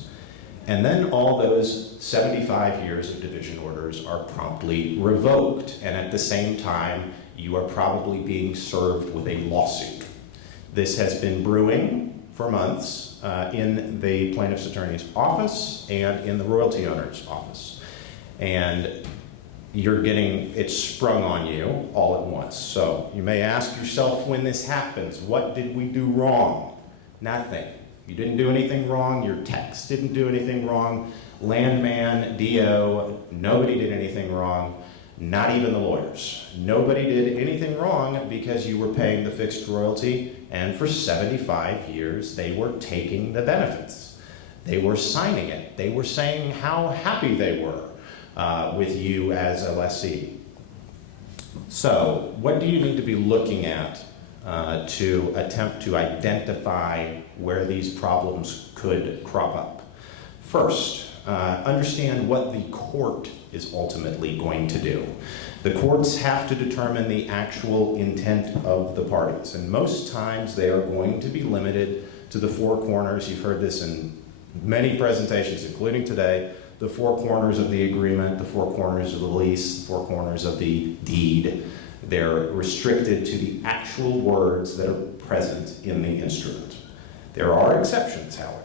and then all those 75 years of division orders are promptly revoked, and at the same time, you are probably being served with a lawsuit. This has been brewing for months in the plaintiff's attorney's office and in the royalty owner's office. And you're getting it sprung on you all at once. So you may ask yourself when this happens, what did we do wrong? Nothing. You didn't do anything wrong. Your text didn't do anything wrong. Landman, DO, nobody did anything wrong. Not even the lawyers. Nobody did anything wrong because you were paying the fixed royalty, and for 75 years they were taking the benefits. They were signing it. They were saying how happy they were with you as a lessee. So what do you need to be looking at to attempt to identify where these problems could crop up? First, understand what the court is ultimately going to do. The courts have to determine the actual intent of the parties, and most times they are going to be limited to the four corners. You've heard this in many presentations, including today, the four corners of the agreement, the four corners of the lease, the four corners of the deed. They're restricted to the actual words that are present in the instrument. There are exceptions, however.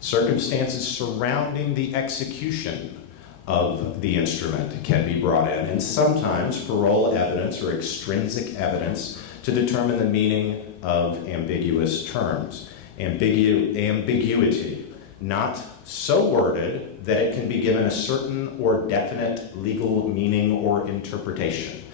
Circumstances surrounding the execution of the instrument can be brought in, and sometimes parole evidence or extrinsic evidence to determine the meaning of ambiguous terms. Ambiguity, not so worded that it can be given a certain or definite legal meaning or interpretation.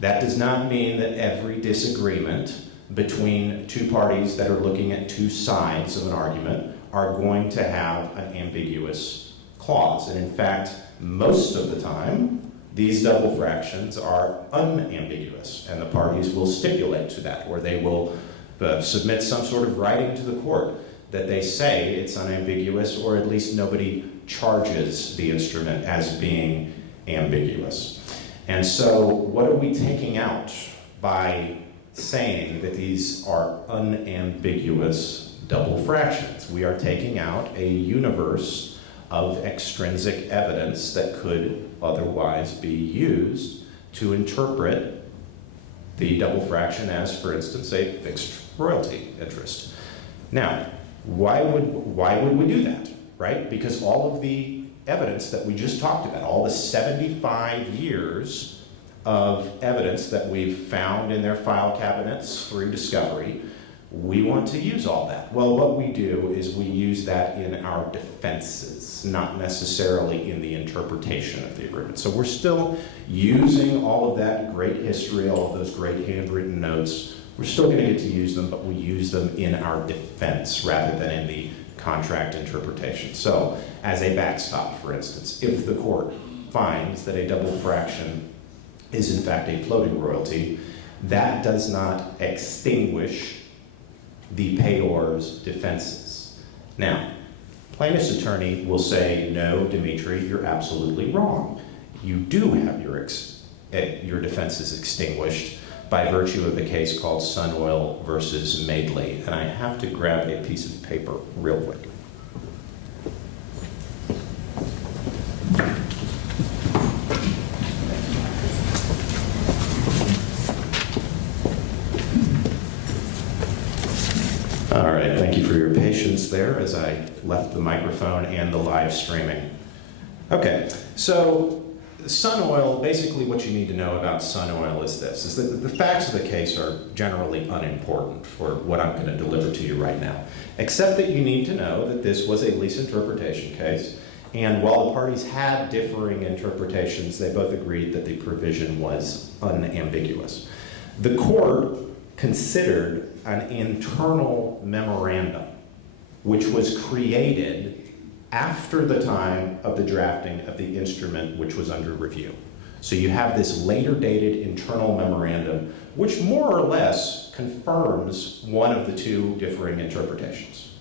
That does not mean that every disagreement between two parties that are looking at two sides of an argument are going to have an ambiguous clause. And in fact, most of the time, these double fractions are unambiguous, and the parties will stipulate to that, or they will submit some sort of writing to the court that they say it's unambiguous, or at least nobody charges the instrument as being ambiguous. And so what are we taking out by saying that these are unambiguous double fractions? We are taking out a universe of extrinsic evidence that could otherwise be used to interpret the double fraction as, for instance, a fixed royalty interest. Now, why would we do that, right? Because all of the evidence that we just talked about, all the 75 years of evidence that we've found in their file cabinets through discovery, we want to use all that. Well, what we do is we use that in our defenses, not necessarily in the interpretation of the agreement. So we're still using all of that great history, all of those great handwritten notes. We're still going to get to use them, but we use them in our defense rather than in the contract interpretation. So as a backstop, for instance, if the court finds that a double fraction is in fact a floating royalty, that does not extinguish the payor's defenses. Now, plaintiff's attorney will say, no, Demetri, you're absolutely wrong. You do have your defenses extinguished by virtue of the case called Sunoil versus Madeley. And I have to grab a piece of paper real quick. All right, thank you for your patience there as I left the microphone and the live streaming. Okay, so Sunoil, basically what you need to know about Sunoil is this, is that the facts of the case are generally unimportant for what I'm going to deliver to you right now, except that you need to know that this was a lease interpretation case, and while the parties had differing interpretations, they both agreed that the provision was unambiguous. The court considered an internal memorandum, which was created after the time of the drafting of the instrument which was under review. So you have this later dated internal memorandum, which more or less confirms one of the two differing interpretations.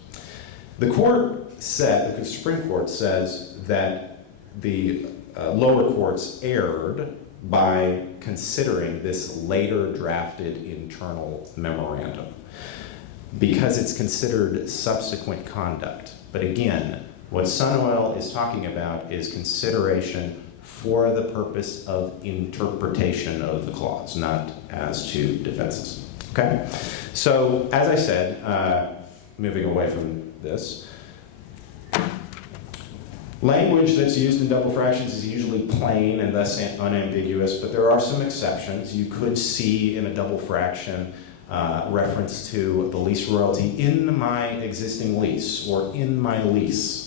The court said, the Supreme Court says that the lower courts erred by considering this later drafted internal memorandum because it's considered subsequent conduct. But again, what Sunoil is talking about is consideration for the purpose of interpretation of the clause, not as to defenses. Okay? So, as I said, moving away from this, language that's used in double fractions is usually plain and thus unambiguous, but there are some exceptions. You could see in a double fraction reference to the lease royalty in my existing lease or in my lease.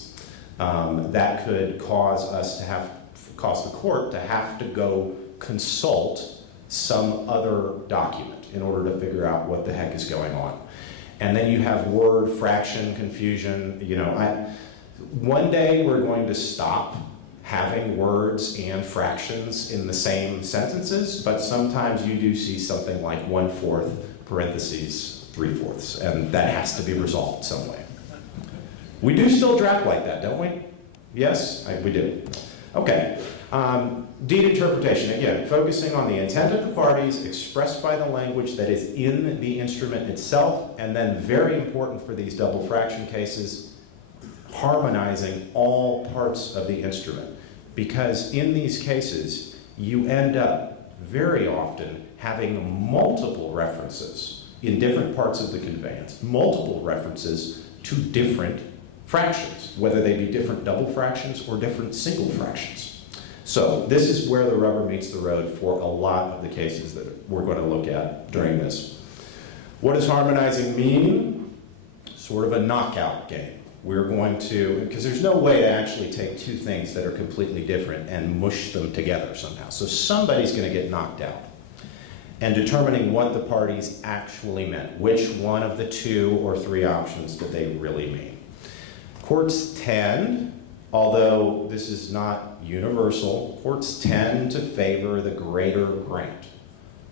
That could cause the court to have to go consult some other document in order to figure out what the heck is going on. And then you have word fraction confusion. You know, one day we're going to stop having words and fractions in the same sentences, but sometimes you do see something like 1/4 parentheses 3/4, and that has to be resolved some way. We do still draft like that, don't we? Yes, we do. Okay. Deed interpretation, again, focusing on the intent of the parties expressed by the language that is in the instrument itself, and then very important for these double fraction cases, harmonizing all parts of the instrument. Because in these cases, you end up very often having multiple references in different parts of the conveyance, multiple references to different fractions, whether they be different double fractions or different single fractions. So this is where the rubber meets the road for a lot of the cases that we're going to look at during this. What does harmonizing mean? Sort of a knockout game. We're going to, because there's no way to actually take two things that are completely different and mush them together somehow. So somebody's going to get knocked out. And determining what the parties actually meant, which one of the 2 or 3 options did they really mean. Courts tend Although this is not universal, courts tend to favor the greater grant.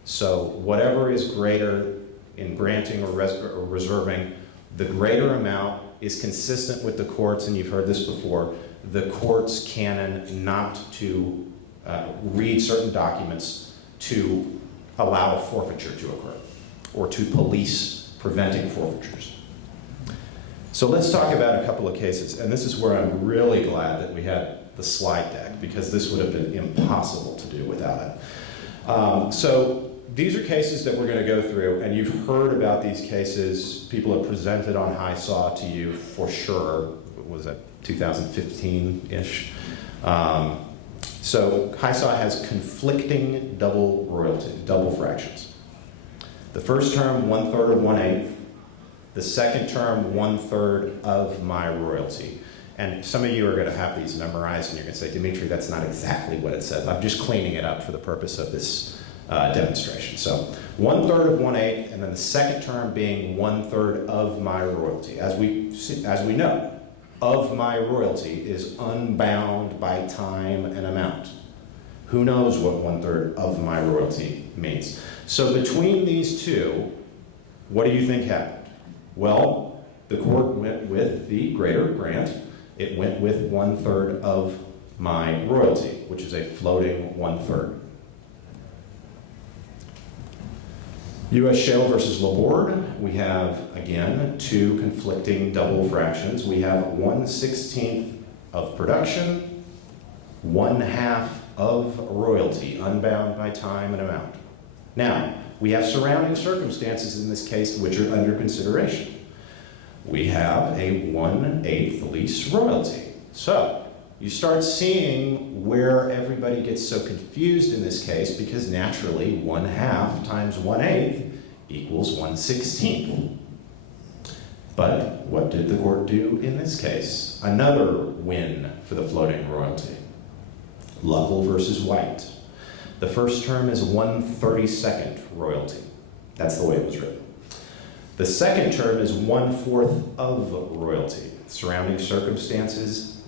So whatever is greater in granting or reserving, the greater amount is consistent with the courts, and you've heard this before, the court's canon not to read certain documents to allow a forfeiture to occur or to police preventing forfeitures. So let's talk about a couple of cases, and this is where I'm really glad that we had the slide deck, because this would have been impossible to do without it. So these are cases that we're going to go through, and you've heard about these cases. People have presented on HISAW to you for sure. What was that, 2015-ish? So HISAW has conflicting double royalty, double fractions. The first term, 1/3 of 1/8. The second term, 1/3 of my royalty. And some of you are going to have these memorized, and you're going to say, Demetri, that's not exactly what it says. I'm just cleaning it up for the purpose of this demonstration. So 1/3 of 1/8, and then the second term being 1/3 of my royalty. As we know, of my royalty is unbound by time and amount. Who knows what 1/3 of my royalty means? So between these two, what do you think happened? Well, the court went with the greater grant. It went with 1/3 of my royalty, which is a floating 1/3. U.S. Shale versus Laborde, we have, again, two conflicting double fractions. We have 1/16 of production, 1/2 of royalty, unbound by time and amount. Now, we have surrounding circumstances in this case which are under consideration. We have a 1/8 lease royalty. So, you start seeing where everybody gets so confused in this case, because naturally 1/2 times 1/8 equals 1/16. But what did the court do in this case? Another win for the floating royalty. Lovell versus White. The first term is 1/32 royalty. That's the way it was written. The second term is 1/4 of royalty. Surrounding circumstances,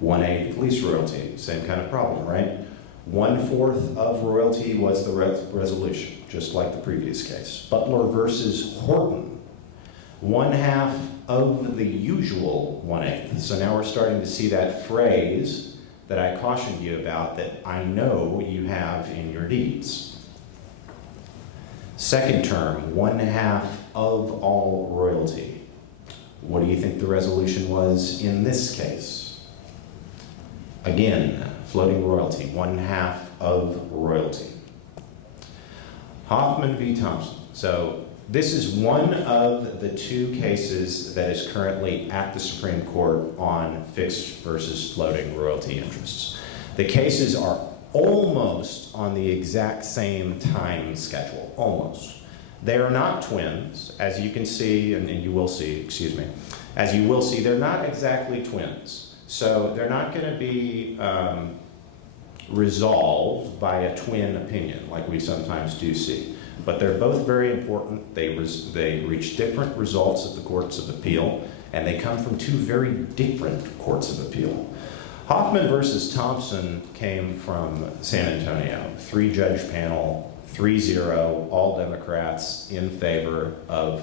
1/8 lease royalty. Same kind of problem, right? 1/4 of royalty was the resolution, just like the previous case. Butler versus Horton. 1/2 of the usual 1/8. So now we're starting to see that phrase that I cautioned you about, that I know you have in your deeds. Second term, 1/2 of all royalty. What do you think the resolution was in this case? Again, floating royalty, 1/2 of royalty. Hoffman v. Thompson. So this is one of the two cases that is currently at the Supreme Court on fixed versus floating royalty interests. The cases are almost on the exact same time schedule, almost. They are not twins, as you can see, and you will see, excuse me. As you will see, they're not exactly twins. So they're not going to be resolved by a twin opinion, like we sometimes do see. But they're both very important. They reach different results at the courts of appeal, and they come from two very different courts of appeal. Hoffman versus Thompson came from San Antonio, 3-judge panel, 3-0, all Democrats in favor of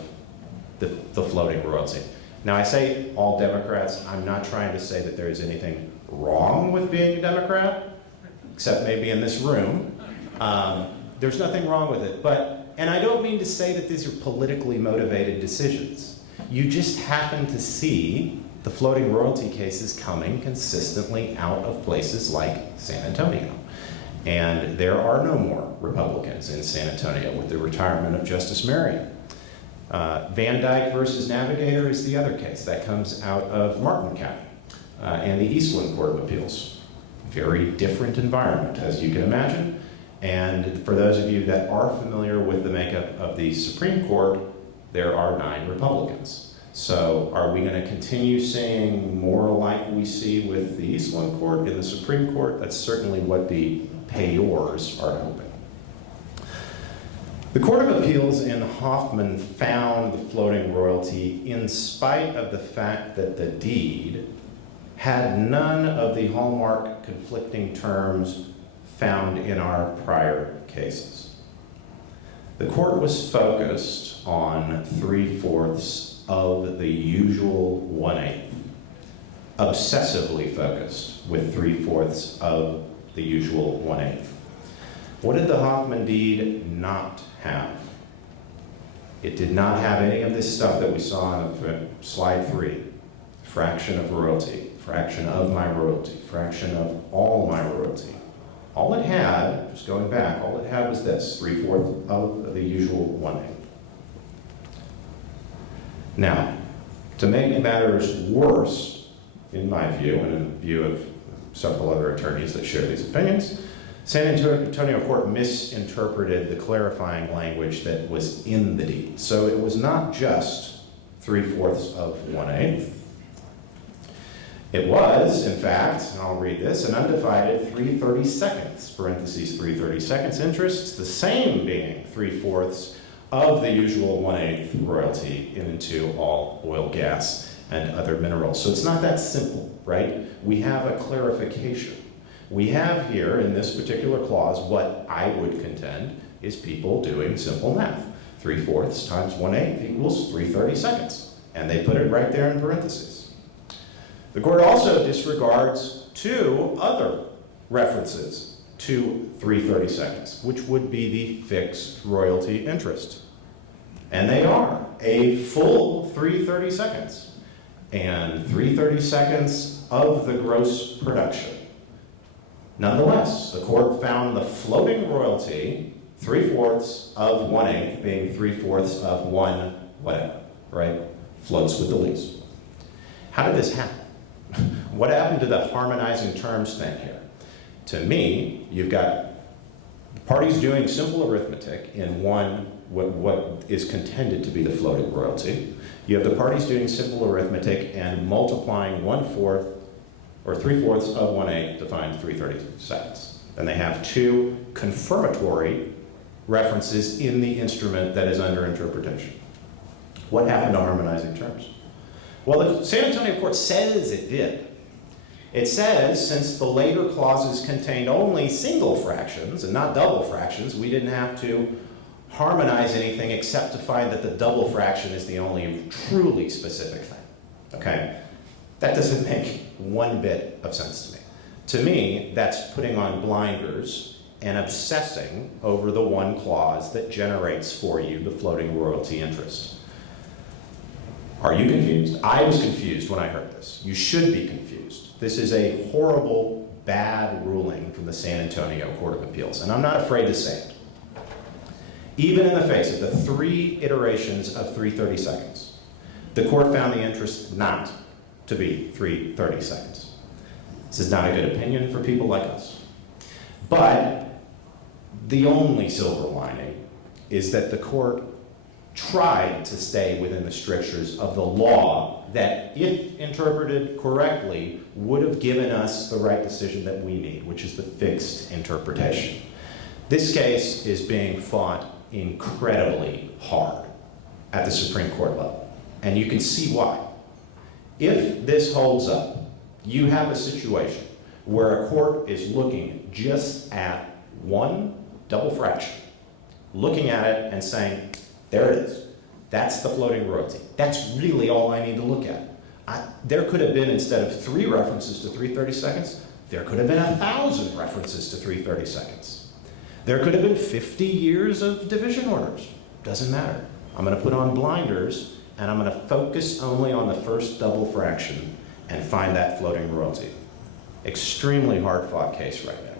the floating royalty. Now I say all Democrats, I'm not trying to say that there is anything wrong with being a Democrat, except maybe in this room. There's nothing wrong with it, and I don't mean to say that these are politically motivated decisions. You just happen to see the floating royalty cases coming consistently out of places like San Antonio. And there are no more Republicans in San Antonio with the retirement of Justice Marion. Van Dyke versus Navigator is the other case. That comes out of Martin County and the Eastland Court of Appeals. Very different environment, as you can imagine. And for those of you that are familiar with the makeup of the Supreme Court, there are 9 Republicans. So are we going to continue seeing more like we see with the Eastland Court in the Supreme Court? That's certainly what the payors are hoping. The Court of Appeals in Hoffman found the floating royalty in spite of the fact that the deed had none of the hallmark conflicting terms found in our prior cases. The court was focused on 3/4 of the usual 1/8, obsessively focused with 3/4 of the usual 1/8. What did the Hoffman deed not have? It did not have any of this stuff that we saw on slide 3. Fraction of royalty, fraction of my royalty, fraction of all my royalty. All it had, just going back, all it had was this, 3/4 of the usual 1/8. Now, to make matters worse, in my view, and in the view of several other attorneys that share these opinions, San Antonio Court misinterpreted the clarifying language that was in the deed. So it was not just 3/4 of 1/8. It was, in fact, and I'll read this, an undivided 3/32, parentheses 3/32 interest, the same being 3/4 of the usual 1/8 royalty into all oil, gas, and other minerals. So it's not that simple, right? We have a clarification. We have here, in this particular clause, what I would contend is people doing simple math. 3/4 times 1/8 equals 3/32. And they put it right there in parentheses. The court also disregards 2 other references to 3/32, which would be the fixed royalty interest. And they are a full 3/32 and 3/32 of the gross production. Nonetheless, the court found the floating royalty, 3/4 of 1/8 being 3/4 of 1 whatever, right? Floats with the lease. How did this happen? What happened to the harmonizing terms thing here? To me, you've got parties doing simple arithmetic in what is contended to be the floating royalty. You have the parties doing simple arithmetic and multiplying 1/4 or 3/4 of 1/8 to find 3/32. And they have 2 confirmatory references in the instrument that is under interpretation. What happened to harmonizing terms? Well, the San Antonio Court says it did. It says since the later clauses contained only single fractions and not double fractions, we didn't have to harmonize anything except to find that the double fraction is the only truly specific thing. Okay? That doesn't make one bit of sense to me. To me, that's putting on blinders and obsessing over the one clause that generates for you the floating royalty interest. Are you confused? I was confused when I heard this. You should be confused. This is a horrible, bad ruling from the San Antonio Court of Appeals, and I'm not afraid to say it. Even in the face of the 3 iterations of 3/32, the court found the interest not to be 3/32. This is not a good opinion for people like us. But the only silver lining is that the court tried to stay within the strictures of the law that, if interpreted correctly, would have given us the right decision that we need, which is the fixed interpretation. This case is being fought incredibly hard at the Supreme Court level, and you can see why. If this holds up, you have a situation where a court is looking just at one double fraction, looking at it and saying, there it is. That's the floating royalty. That's really all I need to look at. There could have been, instead of 3 references to 3/32, there could have been 1,000 references to 3/32. There could have been 50 years of division orders. Doesn't matter. I'm going to put on blinders, and I'm going to focus only on the first double fraction and find that floating royalty. Extremely hard-fought case right now.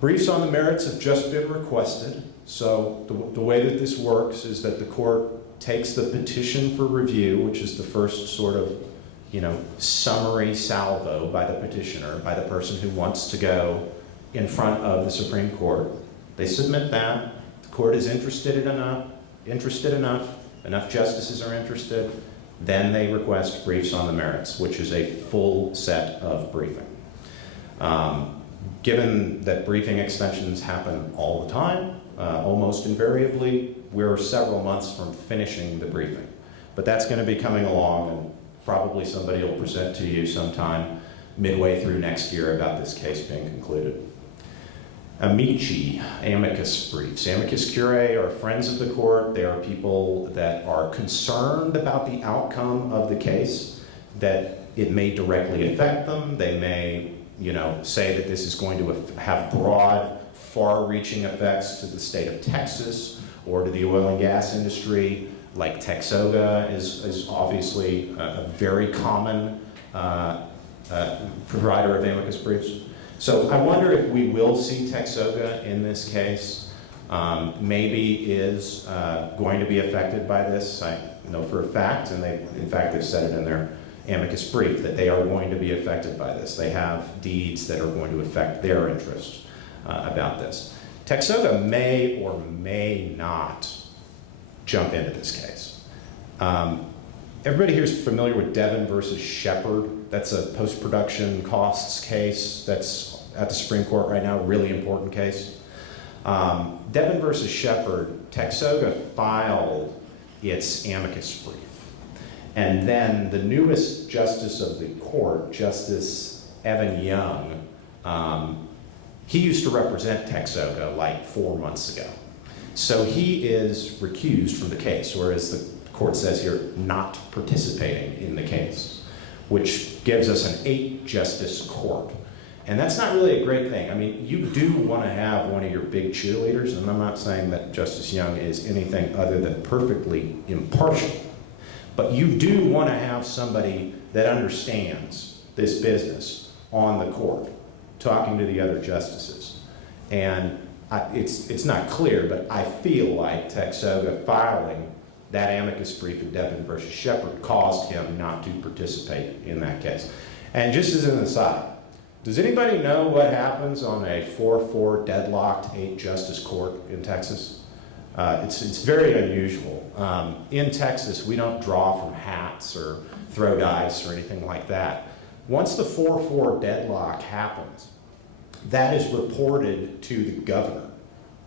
Briefs on the merits have just been requested. So the way that this works is that the court takes the petition for review, which is the first sort of, summary salvo by the petitioner, by the person who wants to go in front of the Supreme Court. They submit that. The court is interested enough, enough justices are interested, then they request briefs on the merits, which is a full set of briefing. Given that briefing extensions happen all the time, almost invariably, we're several months from finishing the briefing. But that's going to be coming along, and Probably somebody will present to you sometime midway through next year about this case being concluded. Amici, amicus briefs. Amicus curiae are friends of the court. They are people that are concerned about the outcome of the case, that it may directly affect them. They may, say that this is going to have broad, far-reaching effects to the state of Texas or to the oil and gas industry. Like Texoga is obviously a very common provider of amicus briefs. So I wonder if we will see Texoga in this case. Maybe is going to be affected by this. I know for a fact, and they've said it in their amicus brief, that they are going to be affected by this. They have deeds that are going to affect their interest about this. Texoga may or may not jump into this case. Everybody here is familiar with Devon versus Shepard. That's a post-production costs case that's at the Supreme Court right now, really important case. Devon versus Shepard, Texoga filed its amicus brief. And then the newest justice of the court, Justice Evan Young, he used to represent Texoga like 4 months ago. So he is recused from the case, or as the court says here, not participating in the case, which gives us an 8-justice court. And that's not really a great thing. I mean, you do want to have one of your big cheerleaders, and I'm not saying that Justice Young is anything other than perfectly impartial, but you do want to have somebody that understands this business on the court, talking to the other justices. And it's not clear, but I feel like Texoga filing that amicus brief in Devon versus Shepard caused him not to participate in that case. And just as an aside, does anybody know what happens on a 4-4 deadlocked 8-justice court in Texas? It's very unusual. In Texas, we don't draw from hats or throw dice or anything like that. Once the 4-4 deadlock happens, that is reported to the governor.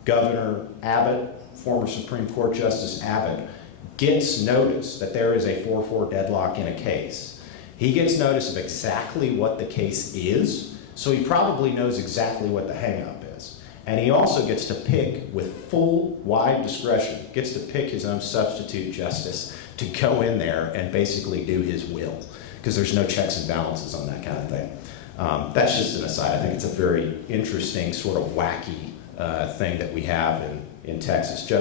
Governor Abbott, former Supreme Court Justice Abbott, gets notice that there is a 4-4 deadlock in a case. He gets notice of exactly what the case is, so he probably knows exactly what the hang-up is. And he also gets to pick, with full, wide discretion, gets to pick his own substitute justice to go in there and basically do his will, because there's no checks and balances on that kind of thing. That's just an aside. I think it's a very interesting, sort of wacky thing that we have in Texas.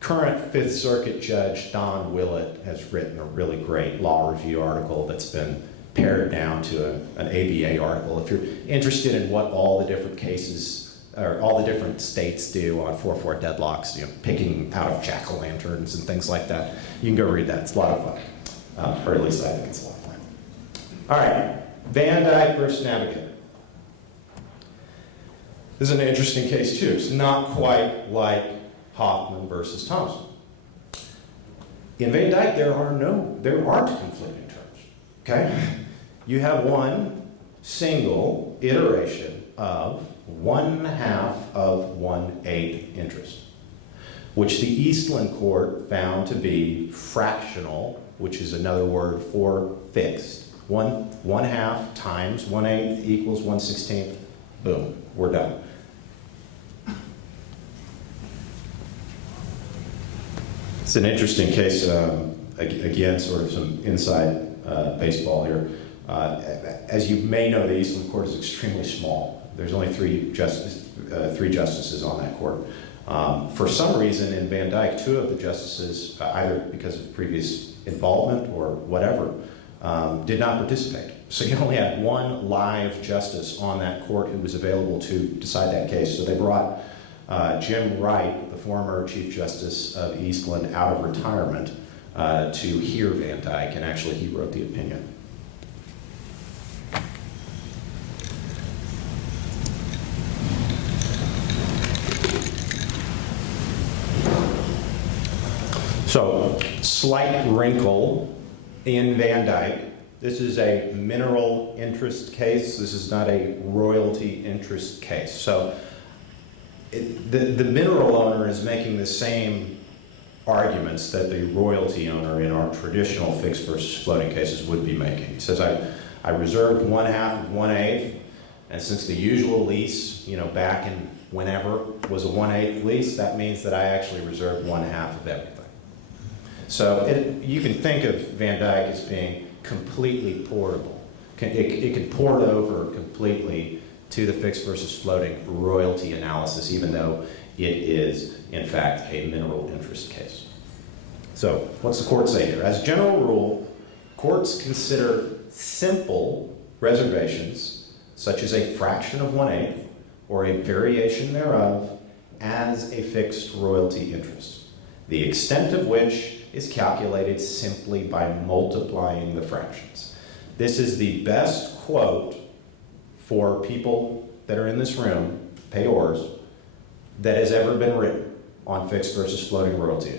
Current Fifth Circuit Judge Don Willett has written a really great law review article that's been pared down to an ABA article. If you're interested in what all the different cases, or all the different states do on 4-4 deadlocks, picking out of jack-o'-lanterns and things like that, you can go read that. It's a lot of fun. Or at least I think it's a lot of fun. All right, Van Dyke versus Navigator. This is an interesting case too. It's not quite like Hoffman versus Thompson. In Van Dyke, there aren't conflicting terms. Okay, you have one single iteration of 1/2 of 1/8 interest, which the Eastland court found to be fractional, which is another word for fixed. 1/2 times 1/8 equals 1/16. Boom, we're done. It's an interesting case. Again, sort of some inside baseball here. As you may know, the Eastland Court is extremely small. There's only three justices on that court. For some reason, in Van Dyke, 2 of the justices, either because of previous involvement or whatever, did not participate. So you only had 1 live justice on that court who was available to decide that case. So they brought Jim Wright, the former Chief Justice of Eastland, out of retirement to hear Van Dyke, and actually he wrote the opinion. So, slight wrinkle in Van Dyke. This is a mineral interest case. This is not a royalty interest case. So, the mineral owner is making the same arguments that the royalty owner in our traditional fixed versus floating cases would be making. He says, I reserved 1/2 of 1/8, and since the usual lease, back in whenever was a 1/8 lease, that means that I actually reserved 1/2 of everything. So you can think of Van Dyke as being completely portable. It could port over completely to the fixed versus floating royalty analysis, even though it is, in fact, a mineral interest case. So what's the court say here? As a general rule, courts consider simple reservations, such as a fraction of 1/8 or a variation thereof, as a fixed royalty interest, the extent of which is calculated simply by multiplying the fractions. This is the best quote for people that are in this room, payors, that has ever been written on fixed versus floating royalty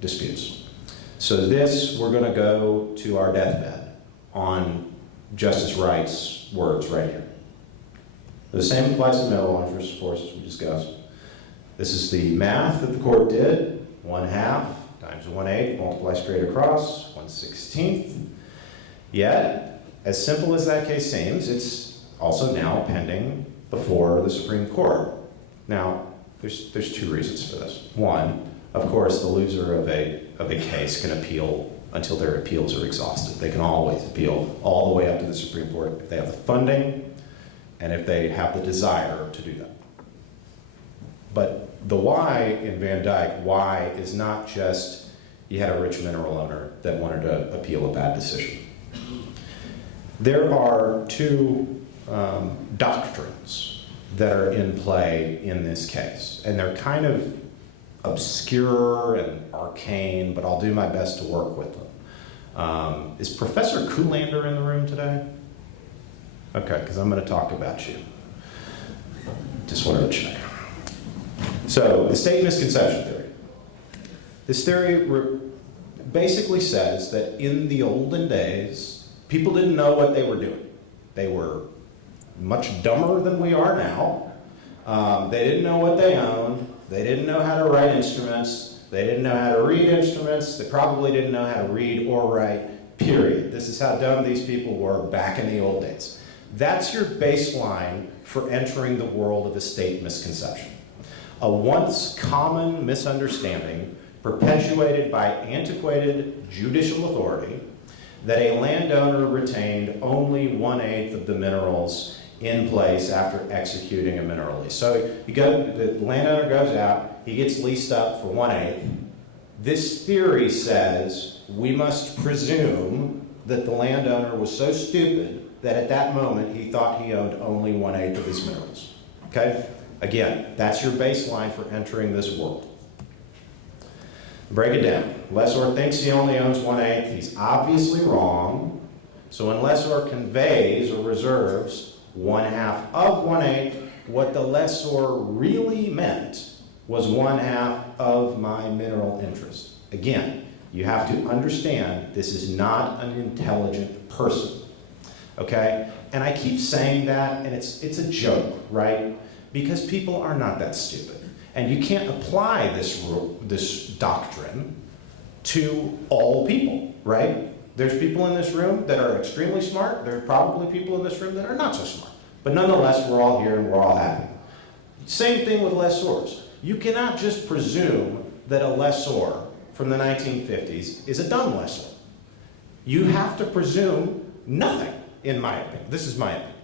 disputes. So this, we're going to go to our deathbed on Justice Wright's words right here. The same applies to mineral interest, of course, as we discussed. This is the math that the court did. 1/2 times 1/8, multiply straight across, 1/16. Yet, as simple as that case seems, it's also now pending before the Supreme Court. Now, there's two reasons for this. One, of course, the loser of a case can appeal until their appeals are exhausted. They can always appeal all the way up to the Supreme Court if they have the funding and if they have the desire to do that. But the why in Van Dyke, why is not just you had a rich mineral owner that wanted to appeal a bad decision. There are two doctrines that are in play in this case, and they're kind of obscure and arcane, but I'll do my best to work with them. Is Professor Kuhlander in the room today? Okay, because I'm going to talk about you. Just wanted to check. So, the state misconception theory. This theory basically says that in the olden days, people didn't know what they were doing. They were much dumber than we are now. They didn't know what they owned. They didn't know how to write instruments. They didn't know how to read instruments. They probably didn't know how to read or write, period. This is how dumb these people were back in the old days. That's your baseline for entering the world of estate misconception. A once common misunderstanding perpetuated by antiquated judicial authority that a landowner retained only 1/8 of the minerals in place after executing a mineral lease. So the landowner goes out, he gets leased up for 1/8. This theory says we must presume that the landowner was so stupid that at that moment he thought he owned only 1/8 of his minerals. Okay? Again, that's your baseline for entering this world. Break it down. Lessor thinks he only owns 1/8. He's obviously wrong. So when lessor conveys or reserves 1/2 of 1/8, what the lessor really meant was 1/2 of my mineral interest. Again, you have to understand this is not an intelligent person. Okay? And I keep saying that, and it's a joke, right? Because people are not that stupid. And you can't apply this doctrine to all people, right? There's people in this room that are extremely smart. There are probably people in this room that are not so smart. But nonetheless, we're all here and we're all happy. Same thing with lessors. You cannot just presume that a lessor from the 1950s is a dumb lessor. You have to presume nothing, in my opinion. This is my opinion.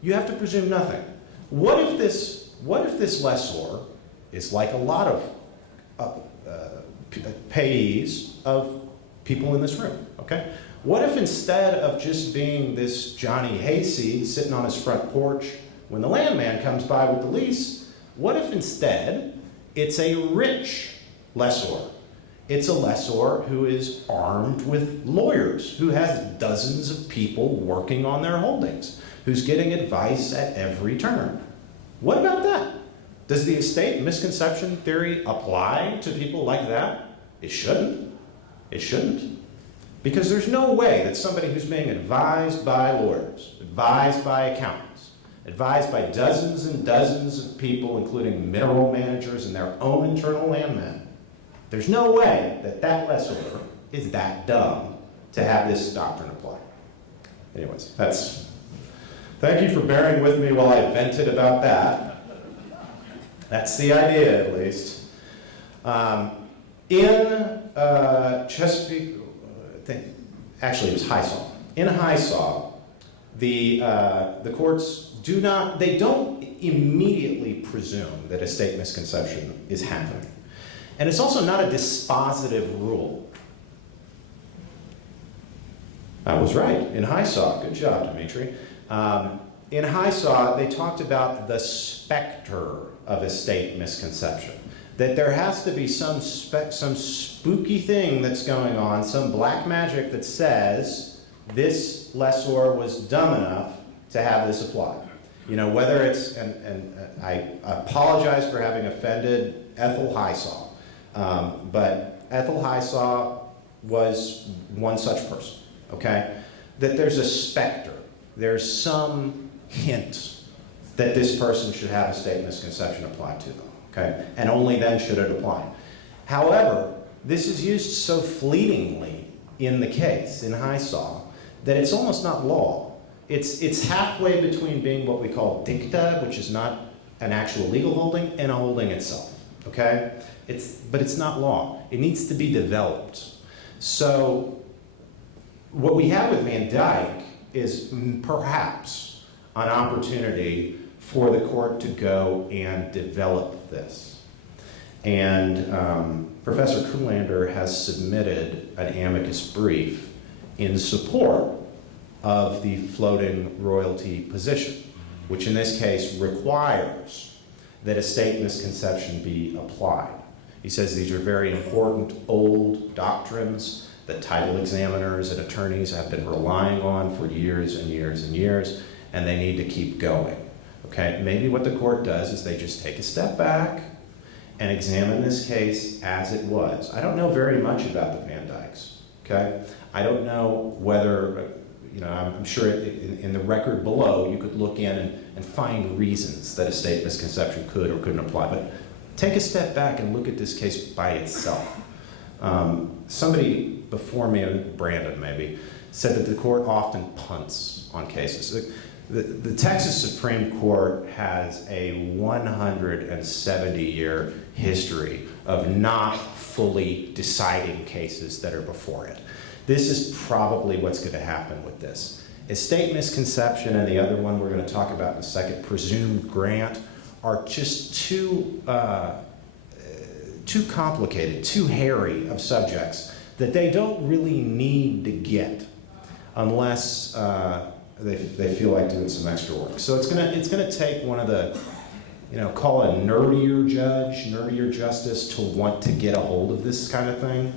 You have to presume nothing. What if this lessor is like a lot of payees of people in this room, okay? What if instead of just being this Johnny Hayseed sitting on his front porch when the landman comes by with the lease, what if instead it's a rich lessor? It's a lessor who is armed with lawyers, who has dozens of people working on their holdings, who's getting advice at every turn. What about that? Does the estate misconception theory apply to people like that? It shouldn't. It shouldn't. Because there's no way that somebody who's being advised by lawyers, advised by accountants, advised by dozens and dozens of people, including mineral managers and their own internal landmen, There's no way that that lessor is that dumb to have this doctrine apply. Anyways, thank you for bearing with me while I vented about that. That's the idea, at least. In Chesapeake, actually it was Highsaw. In Highsaw, the courts don't immediately presume that a state misconception is happening. And it's also not a dispositive rule. I was right, in Highsaw. Good job, Demetri. In Highsaw, they talked about the specter of a state misconception. That there has to be some spooky thing that's going on, some black magic that says this lessor was dumb enough to have this apply. You know, whether it's, and I apologize for having offended Ethel Highsaw, but Ethel Highsaw was one such person, okay? That there's a specter, there's some hint that this person should have a state misconception applied to them, okay? And only then should it apply. However, this is used so fleetingly in the case, in Highsaw, that it's almost not law. It's halfway between being what we call dicta, which is not an actual legal holding, and a holding itself, okay? But it's not law. It needs to be developed. So what we have with Van Dyke is perhaps an opportunity for the court to go and develop this. And Professor Kuhlander has submitted an amicus brief in support of the floating royalty position, which in this case requires that a state misconception be applied. He says these are very important old doctrines that title examiners and attorneys have been relying on for years and years and years, and they need to keep going. Okay, maybe what the court does is they just take a step back and examine this case as it was. I don't know very much about the Van Dykes, okay? I don't know whether, you know, I'm sure in the record below you could look in and find reasons that a state misconception could or couldn't apply, but take a step back and look at this case by itself. Somebody before me, Brandon maybe, said that the court often punts on cases. The Texas Supreme Court has a 170-year history of not fully deciding cases that are before it. This is probably what's going to happen with this. A state misconception and the other one we're going to talk about in a second, presumed grant, are just too complicated, too hairy of subjects that they don't really need to get unless they feel like doing some extra work. So it's gonna take one of the, you know, call a nerdier judge, nerdier justice to want to get a hold of this kind of thing.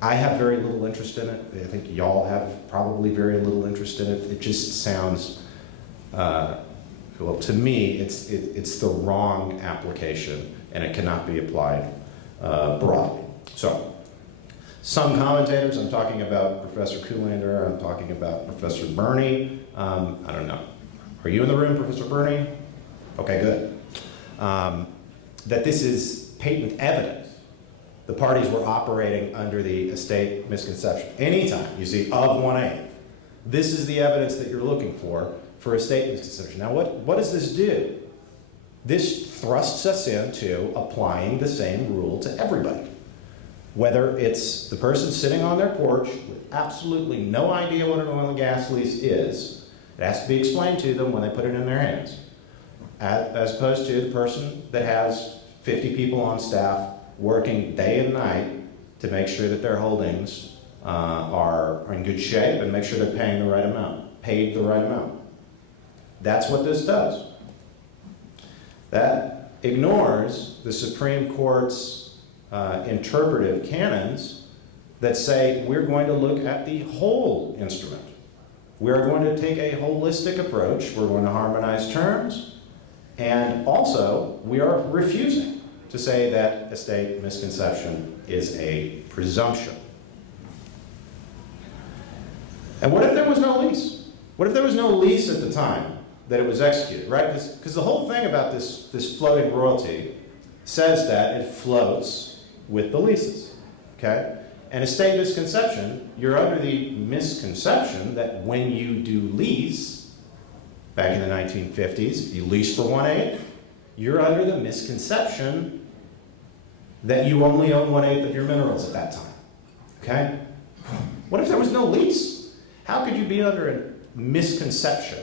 I have very little interest in it. I think y'all have probably very little interest in it. It just sounds, well, to me, it's the wrong application, and it cannot be applied broadly. So, some commentators, I'm talking about Professor Kuhlander, I'm talking about Professor Burney. I don't know. Are you in the room, Professor Burney? Okay, good. That this is patent evident. The parties were operating under the estate misconception. Anytime you see of 1/8, this is the evidence that you're looking for estate misconception. Now, what does this do? This thrusts us into applying the same rule to everybody. Whether it's the person sitting on their porch with absolutely no idea what an oil and gas lease is, it has to be explained to them when they put it in their hands, as opposed to the person that has 50 people on staff working day and night to make sure that their holdings are in good shape and make sure they're paid the right amount. That's what this does. That ignores the Supreme Court's interpretive canons that say we're going to look at the whole instrument. We're going to take a holistic approach. We're going to harmonize terms. And also, we are refusing to say that estate misconception is a presumption. And what if there was no lease? What if there was no lease at the time that it was executed, right? Because the whole thing about this floating royalty says that it floats with the leases, okay? And estate misconception, you're under the misconception that when you do lease, back in the 1950s, you lease for 1/8, you're under the misconception that you only own 1/8 of your minerals at that time, okay? What if there was no lease? How could you be under a misconception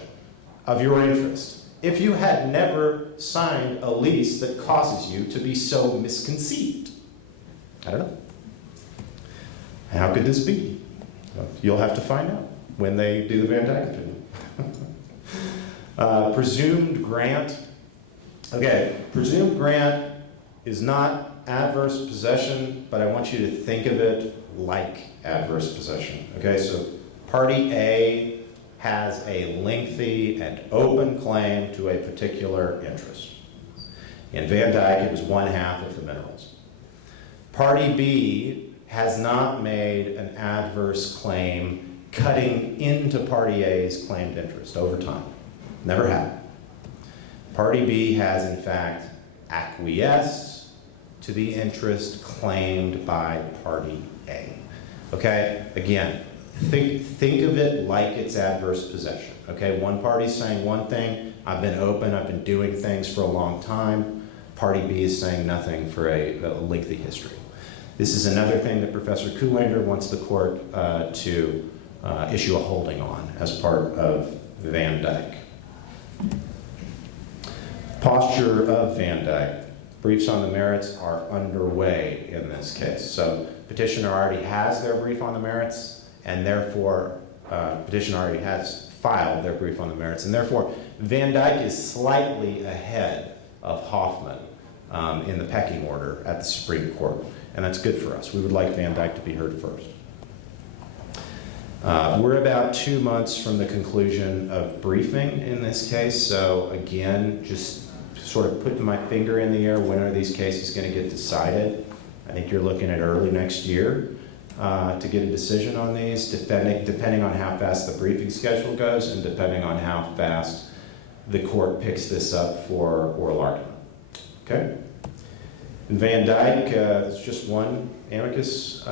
of your interest if you had never signed a lease that causes you to be so misconceived? I don't know. How could this be? Well, you'll have to find out when they do the Van Dyke opinion. Presumed grant. Okay, presumed grant is not adverse possession, but I want you to think of it like adverse possession. Okay, so party A has a lengthy and open claim to a particular interest. In Van Dyke, it was 1/2 of the minerals. Party B has not made an adverse claim cutting into Party A's claimed interest over time. Never happened. Party B has, in fact, acquiesced to the interest claimed by Party A. Okay? Again, think of it like it's adverse possession. Okay? One party's saying one thing, I've been open, I've been doing things for a long time. Party B is saying nothing for a lengthy history. This is another thing that Professor Kuhlander wants the court to issue a holding on as part of Van Dyke. Posture of Van Dyke. Briefs on the merits are underway in this case. So petitioner already has their brief on the merits, and therefore petitioner already has filed their brief on the merits, and therefore Van Dyke is slightly ahead of Hoffman in the pecking order at the Supreme Court. And that's good for us. We would like Van Dyke to be heard first. We're about 2 months from the conclusion of briefing in this case. So again, just sort of putting my finger in the air, when are these cases going to get decided? I think you're looking at early next year to get a decision on these, depending on how fast the briefing schedule goes and depending on how fast the court picks this up for oral argument. Okay? In Van Dyke, there's just one amicus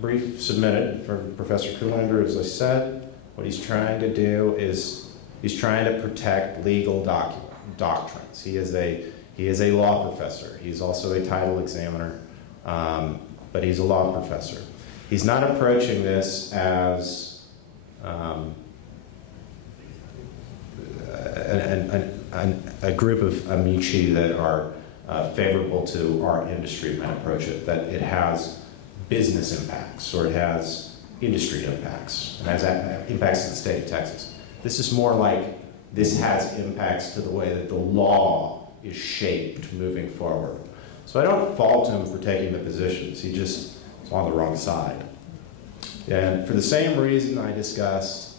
brief submitted from Professor Kuhlander, as I said. What he's trying to do is he's trying to protect legal doctrines. He is a law professor. He's also a title examiner, but he's a law professor. He's not approaching this as a group of amici that are favorable to our industry might approach it, that it has business impacts or it has industry impacts and has impacts to the state of Texas. This is more like this has impacts to the way that the law is shaped moving forward. So I don't fault him for taking the positions. He just is on the wrong side. And for the same reason I discussed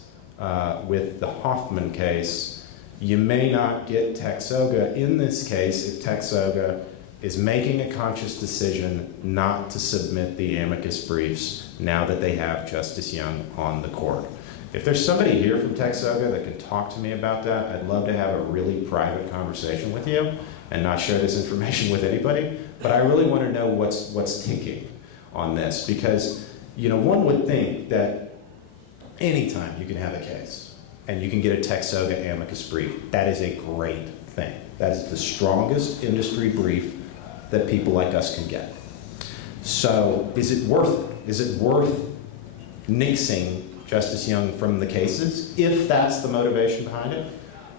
with the Hoffman case, you may not get Texoga in this case if Texoga is making a conscious decision not to submit the amicus briefs now that they have Justice Young on the court. If there's somebody here from Texoga that can talk to me about that, I'd love to have a really private conversation with you and not share this information with anybody. But I really want to know what's ticking on this, because one would think that anytime you can have a case and you can get a Texoga amicus brief, that is a great thing. That is the strongest industry brief that people like us can get. So is it worth it? Is it worth nixing Justice Young from the cases, if that's the motivation behind it?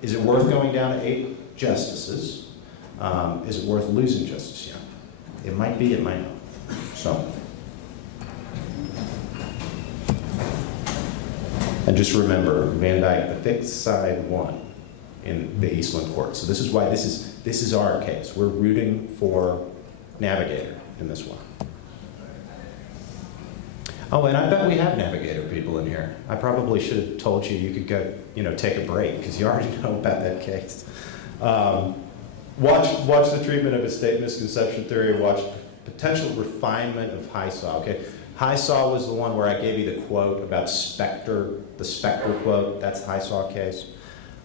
Is it worth going down to 8 justices? Is it worth losing Justice Young? It might be, it might not. So. And just remember, Van Dyke, the fixed side won in the Eastland court. So this is why this is our case. We're rooting for Navigator in this one. Oh, and I bet we have Navigator people in here. I probably should have told you you could go, take a break, because you already know about that case. Watch the treatment of estate misconception theory. Watch potential refinement of Highsaw. Okay, Highsaw was the one where I gave you the quote about Spectre, the Spectre quote. That's the Highsaw case.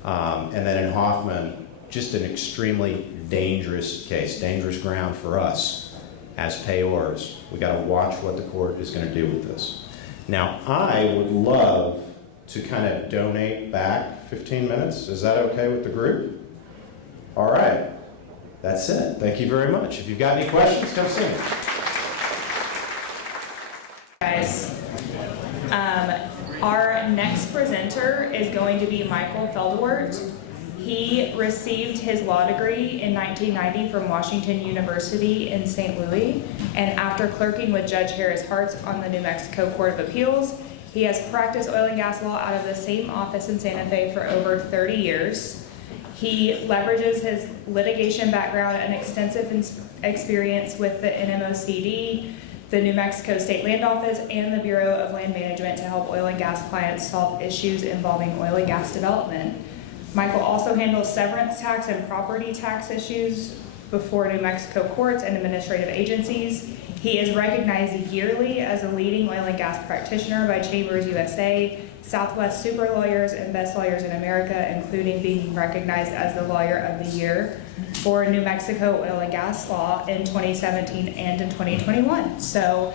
And then in Hoffman, just an extremely dangerous case, dangerous ground for us as payors. We got to watch what the court is going to do with this. Now, I would love to kind of donate back 15 minutes. Is that okay with the group? All right. That's it. Thank you very much. If you've got any questions, come see me. Guys, our next presenter is going to be Michael Feldewert. He received his law degree in 1990 from Washington University in St. Louis, and after clerking with Judge Harris Hartz on the New Mexico Court of Appeals, he has practiced oil and gas law out of the same office in Santa Fe for over 30 years. He leverages his litigation background and extensive experience with the NMOCD, the New Mexico State Land Office, and the Bureau of Land Management to help oil and gas clients solve issues involving oil and gas development. Michael also handles severance tax and property tax issues before New Mexico courts and administrative agencies. He is recognized yearly as a leading oil and gas practitioner by Chambers USA, Southwest Super Lawyers, and Best Lawyers in America, including being recognized as the Lawyer of the Year for New Mexico oil and gas law in 2017 and in 2021. So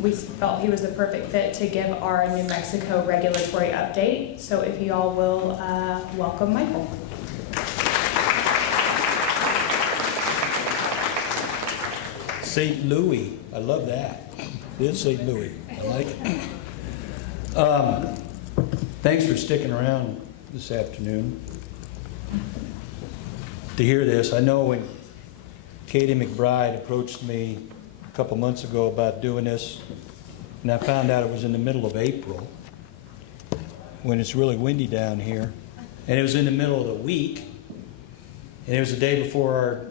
we felt he was the perfect fit to give our New Mexico regulatory update. So if you all will welcome Michael. St. Louis, I love that. It is St. Louis, I like it. Thanks for sticking around this afternoon to hear this. I know when Katie McBride approached me a couple months ago about doing this, and I found out it was in the middle of April, when it's really windy down here, and it was in the middle of the week, and it was the day before our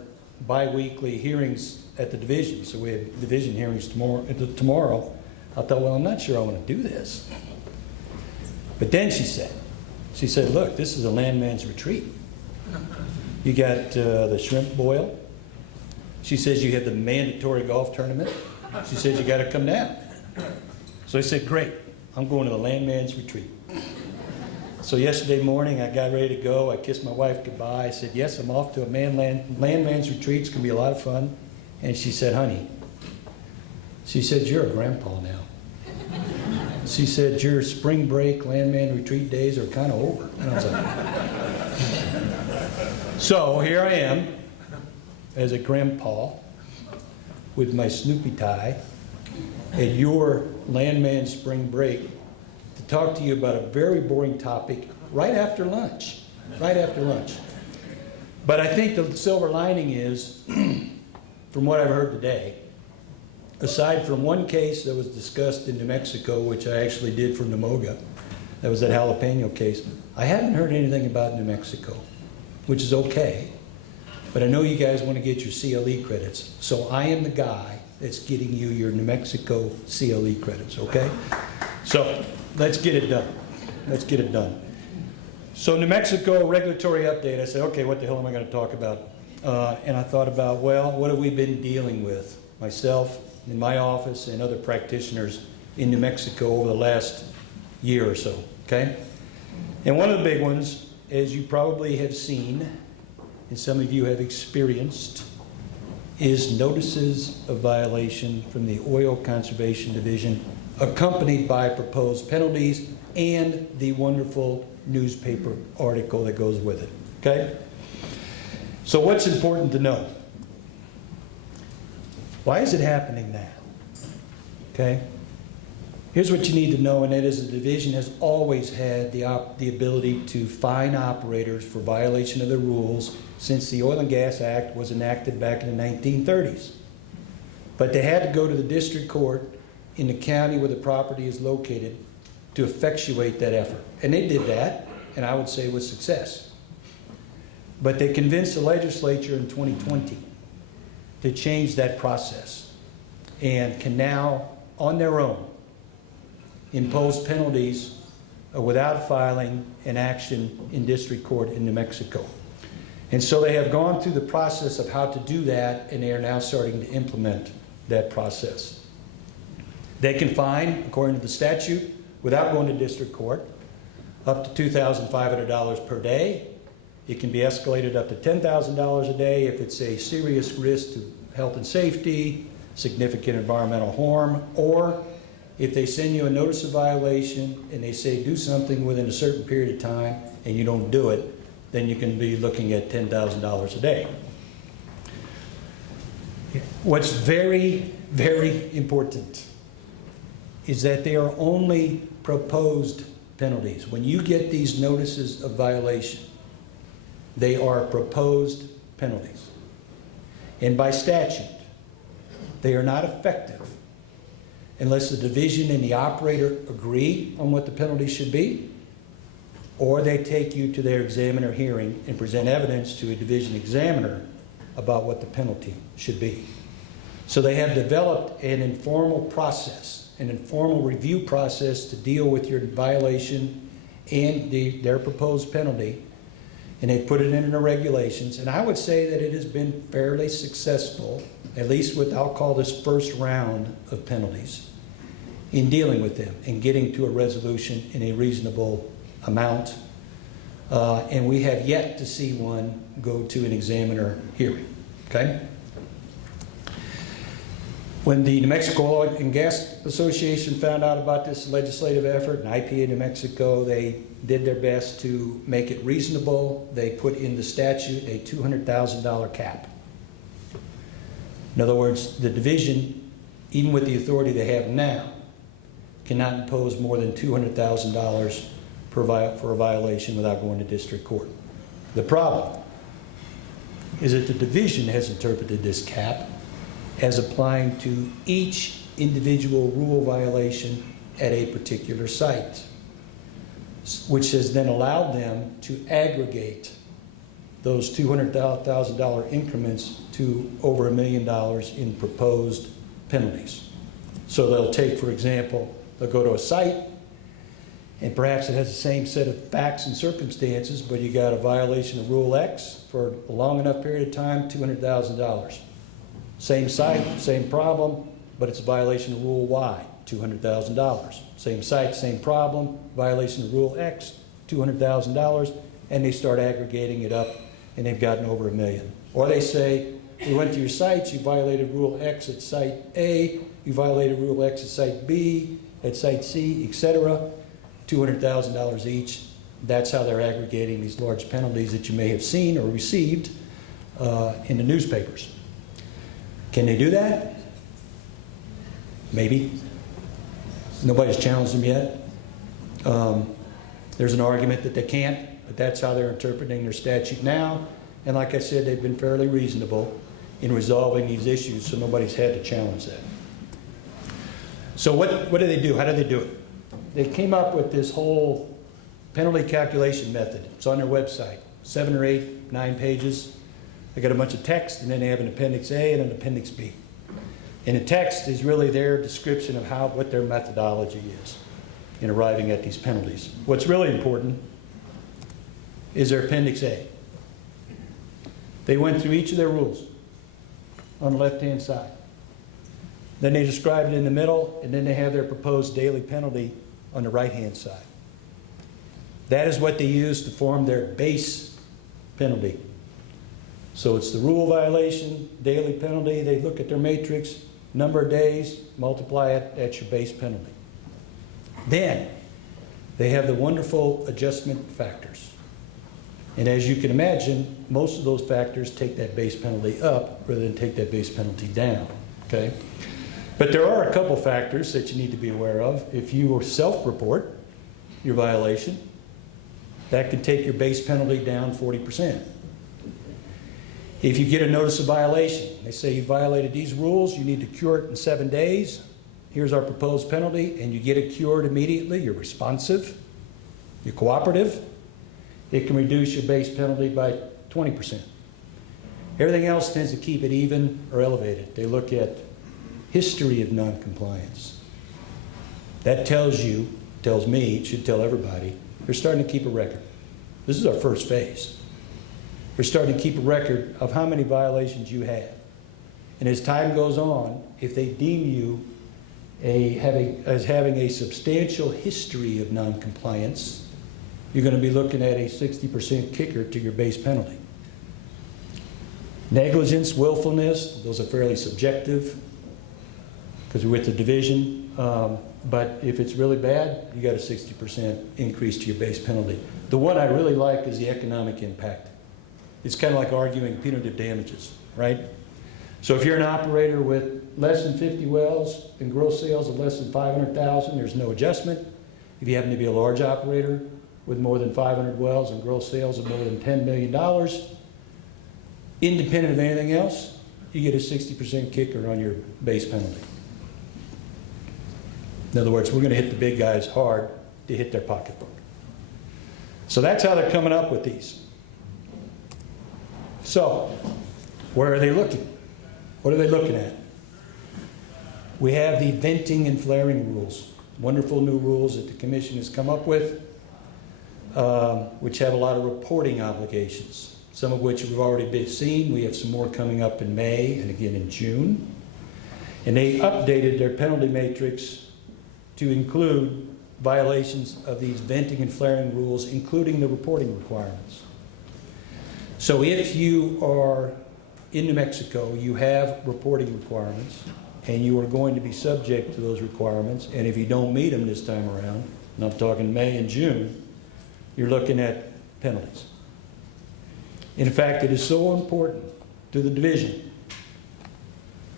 bi-weekly hearings at the division, so we had division hearings tomorrow. I thought, well, I'm not sure I want to do this. But then she said, look, this is a landman's retreat. You got the shrimp boil. She says you have the mandatory golf tournament. She says you got to come down. So I said, great, I'm going to the landman's retreat. So yesterday morning I got ready to go. I kissed my wife goodbye. I said, yes, I'm off to a landman's retreat. It's going to be a lot of fun. And she said, honey, she said, you're a grandpa now. She said, your spring break landman retreat days are kind of over. And I was like, so here I am as a grandpa with my Snoopy tie at your landman spring break to talk to you about a very boring topic right after lunch. Right after lunch. But I think the silver lining is, from what I've heard today, aside from one case that was discussed in New Mexico, which I actually did for Namoga, that was that jalapeno case, I haven't heard anything about New Mexico, which is okay. But I know you guys want to get your CLE credits, so I am the guy that's getting you your New Mexico CLE credits, okay? So let's get it done. Let's get it done. So New Mexico regulatory update, I said, okay, what the hell am I going to talk about? And I thought about, well, what have we been dealing with? Myself, in my office, and other practitioners in New Mexico over the last year or so, okay? And one of the big ones, as you probably have seen, and some of you have experienced, is notices of violation from the Oil Conservation Division, accompanied by proposed penalties and the wonderful newspaper article that goes with it, okay? So what's important to know? Why is it happening now? Okay? Here's what you need to know, and that is the division has always had the ability to fine operators for violation of the rules since the Oil and Gas Act was enacted back in the 1930s. But they had to go to the district court in the county where the property is located to effectuate that effort. And they did that, and I would say with success. But they convinced the legislature in 2020 to change that process and can now, on their own, impose penalties without filing an action in district court in New Mexico. And so they have gone through the process of how to do that, and they are now starting to implement that process. They can fine, according to the statute, without going to district court, up to $2,500 per day. It can be escalated up to $10,000 a day if it's a serious risk to health and safety, significant environmental harm, or if they send you a notice of violation and they say do something within a certain period of time and you don't do it, then you can be looking at $10,000 a day. What's very, very important is that they are only proposed penalties. When you get these notices of violation, they are proposed penalties. And by statute, they are not effective unless the division and the operator agree on what the penalty should be, or they take you to their examiner hearing and present evidence to a division examiner about what the penalty should be. So they have developed an informal process, an informal review process to deal with your violation and their proposed penalty, and they put it in the regulations. And I would say that it has been fairly successful, at least with, I'll call this first round of penalties, in dealing with them and getting to a resolution in a reasonable amount. And we have yet to see one go to an examiner hearing, okay? When the New Mexico Oil and Gas Association found out about this legislative effort, and IPA New Mexico, they did their best to make it reasonable. They put in the statute a $200,000 cap. In other words, the division, even with the authority they have now, cannot impose more than $200,000 for a violation without going to district court. The problem is that the division has interpreted this cap as applying to each individual rule violation at a particular site, which has then allowed them to aggregate those $200,000 increments to over $1 million in proposed penalties. So they'll take, for example, they'll go to a site, and perhaps it has the same set of facts and circumstances, but you got a violation of Rule X for a long enough period of time, $200,000. Same site, same problem, but it's a violation of Rule Y, $200,000. Same site, same problem, violation of Rule X, $200,000, and they start aggregating it up, and they've gotten over $1 million. Or they say, we went to your sites, you violated Rule X at site A, you violated Rule X at site B, at site C, etc., $200,000 each. That's how they're aggregating these large penalties that you may have seen or received in the newspapers. Can they do that? Maybe. Nobody's challenged them yet. There's an argument that they can't, but that's how they're interpreting their statute now. And like I said, they've been fairly reasonable in resolving these issues, so nobody's had to challenge that. So what do they do? How do they do it? They came up with this whole penalty calculation method. It's on their website, 7 or 8, 9 pages. They got a bunch of text, and then they have an Appendix A and an Appendix B. And the text is really their description of what their methodology is in arriving at these penalties. What's really important is their Appendix A. They went through each of their rules on the left-hand side. Then they describe it in the middle, and then they have their proposed daily penalty on the right-hand side. That is what they use to form their base penalty. So it's the rule violation, daily penalty. They look at their matrix, number of days, multiply it, that's your base penalty. Then they have the wonderful adjustment factors. And as you can imagine, most of those factors take that base penalty up rather than take that base penalty down, okay? But there are a couple factors that you need to be aware of. If you self-report your violation, that can take your base penalty down 40%. If you get a notice of violation, they say you violated these rules, you need to cure it in 7 days. Here's our proposed penalty, and you get it cured immediately. You're responsive, you're cooperative. It can reduce your base penalty by 20%. Everything else tends to keep it even or elevated. They look at history of noncompliance. That tells you, tells me, it should tell everybody, they're starting to keep a record. This is our first phase. We're starting to keep a record of how many violations you have. And as time goes on, if they deem you as having a substantial history of noncompliance, you're going to be looking at a 60% kicker to your base penalty. Negligence, willfulness, those are fairly subjective because we're with the division. But if it's really bad, you got a 60% increase to your base penalty. The one I really like is the economic impact. It's kind of like arguing punitive damages, right? So if you're an operator with less than 50 wells and gross sales of less than 500,000, there's no adjustment. If you happen to be a large operator with more than 500 wells and gross sales of more than $10 million, independent of anything else, you get a 60% kicker on your base penalty. In other words, we're going to hit the big guys hard to hit their pocketbook. So that's how they're coming up with these. So, where are they looking? What are they looking at? We have the venting and flaring rules. Wonderful new rules that the commission has come up with, which have a lot of reporting obligations, some of which we've already seen. We have some more coming up in May and again in June. And they updated their penalty matrix to include violations of these venting and flaring rules, including the reporting requirements. So if you are in New Mexico, you have reporting requirements, and you are going to be subject to those requirements, and if you don't meet them this time around, and I'm talking May and June, you're looking at penalties. In fact, it is so important to the division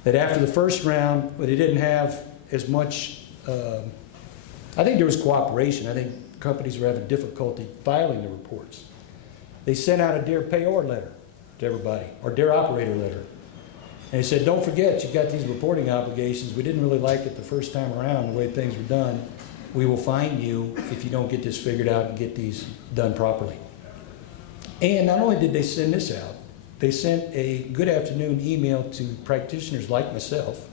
that after the first round, but they didn't have as much, I think there was cooperation. I think companies were having difficulty filing the reports. They sent out a Dear Payor letter to everybody, or Dear Operator letter. And they said, don't forget, you've got these reporting obligations. We didn't really like it the first time around, the way things were done. We will fine you if you don't get this figured out and get these done properly. And not only did they send this out, they sent a good afternoon email to practitioners like myself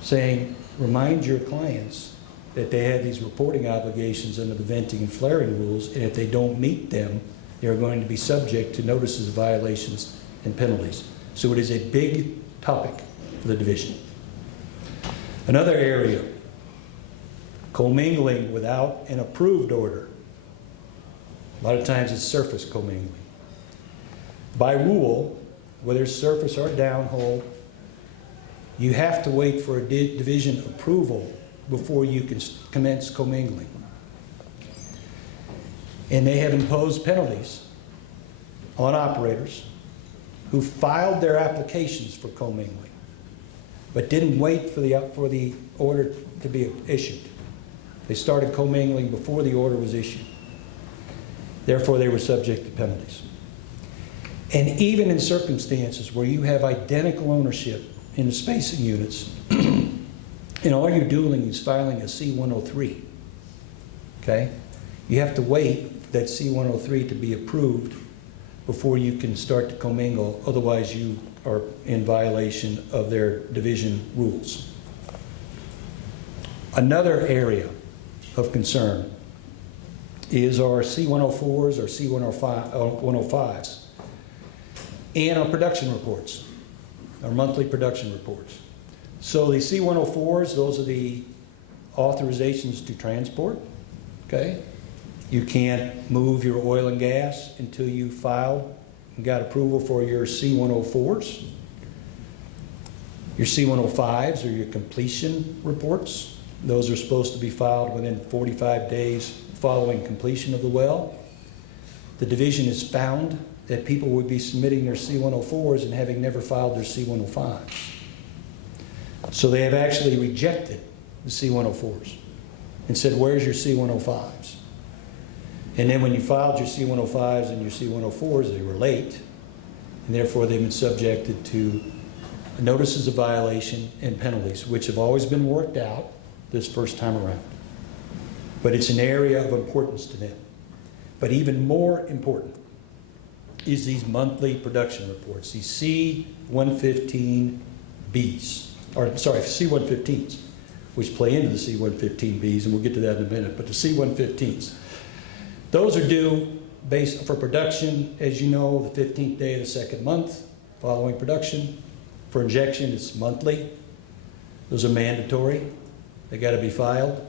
saying, remind your clients that they have these reporting obligations under the venting and flaring rules, and if they don't meet them, they are going to be subject to notices of violations and penalties. So it is a big topic for the division. Another area, commingling without an approved order. A lot of times it's surface commingling. By rule, whether it's surface or downhole, you have to wait for a division approval before you can commence commingling. And they have imposed penalties on operators who filed their applications for commingling, but didn't wait for the order to be issued. They started commingling before the order was issued. Therefore, they were subject to penalties. And even in circumstances where you have identical ownership in the spacing units, and all you're doing is filing a C-103, okay? You have to wait for that C-103 to be approved before you can start to commingle, otherwise you are in violation of their division rules. Another area of concern is our C-104s or C-105s and our production reports, our monthly production reports. So the C-104s, those are the authorizations to transport, okay? You can't move your oil and gas until you filed and got approval for your C-104s. Your C-105s are your completion reports. Those are supposed to be filed within 45 days following completion of the well. The division has found that people would be submitting their C-104s and having never filed their C-105s. So they have actually rejected the C-104s and said, where's your C-105s? And then when you filed your C-105s and your C-104s, they were late, and therefore they've been subjected to notices of violation and penalties, which have always been worked out this first time around. But it's an area of importance to them. But even more important is these monthly production reports, these C-115Bs, or sorry, C-115s, which play into the C-115Bs, and we'll get to that in a minute, but the C-115s. Those are due based for production, as you know, the 15th day of the second month following production. For injection, it's monthly. Those are mandatory. They got to be filed.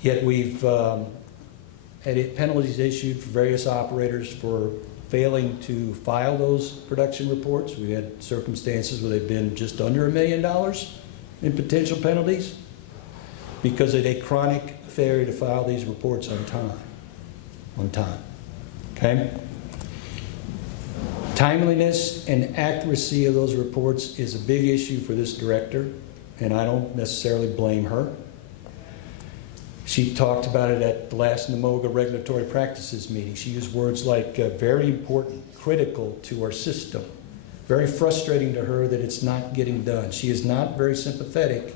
Yet we've had penalties issued for various operators for failing to file those production reports. We had circumstances where they've been just under $1 million in potential penalties because of a chronic failure to file these reports on time. Okay? Timeliness and accuracy of those reports is a big issue for this director, and I don't necessarily blame her. She talked about it at the last NMOGA regulatory practices meeting. She used words like very important, critical to our system. Very frustrating to her that it's not getting done. She is not very sympathetic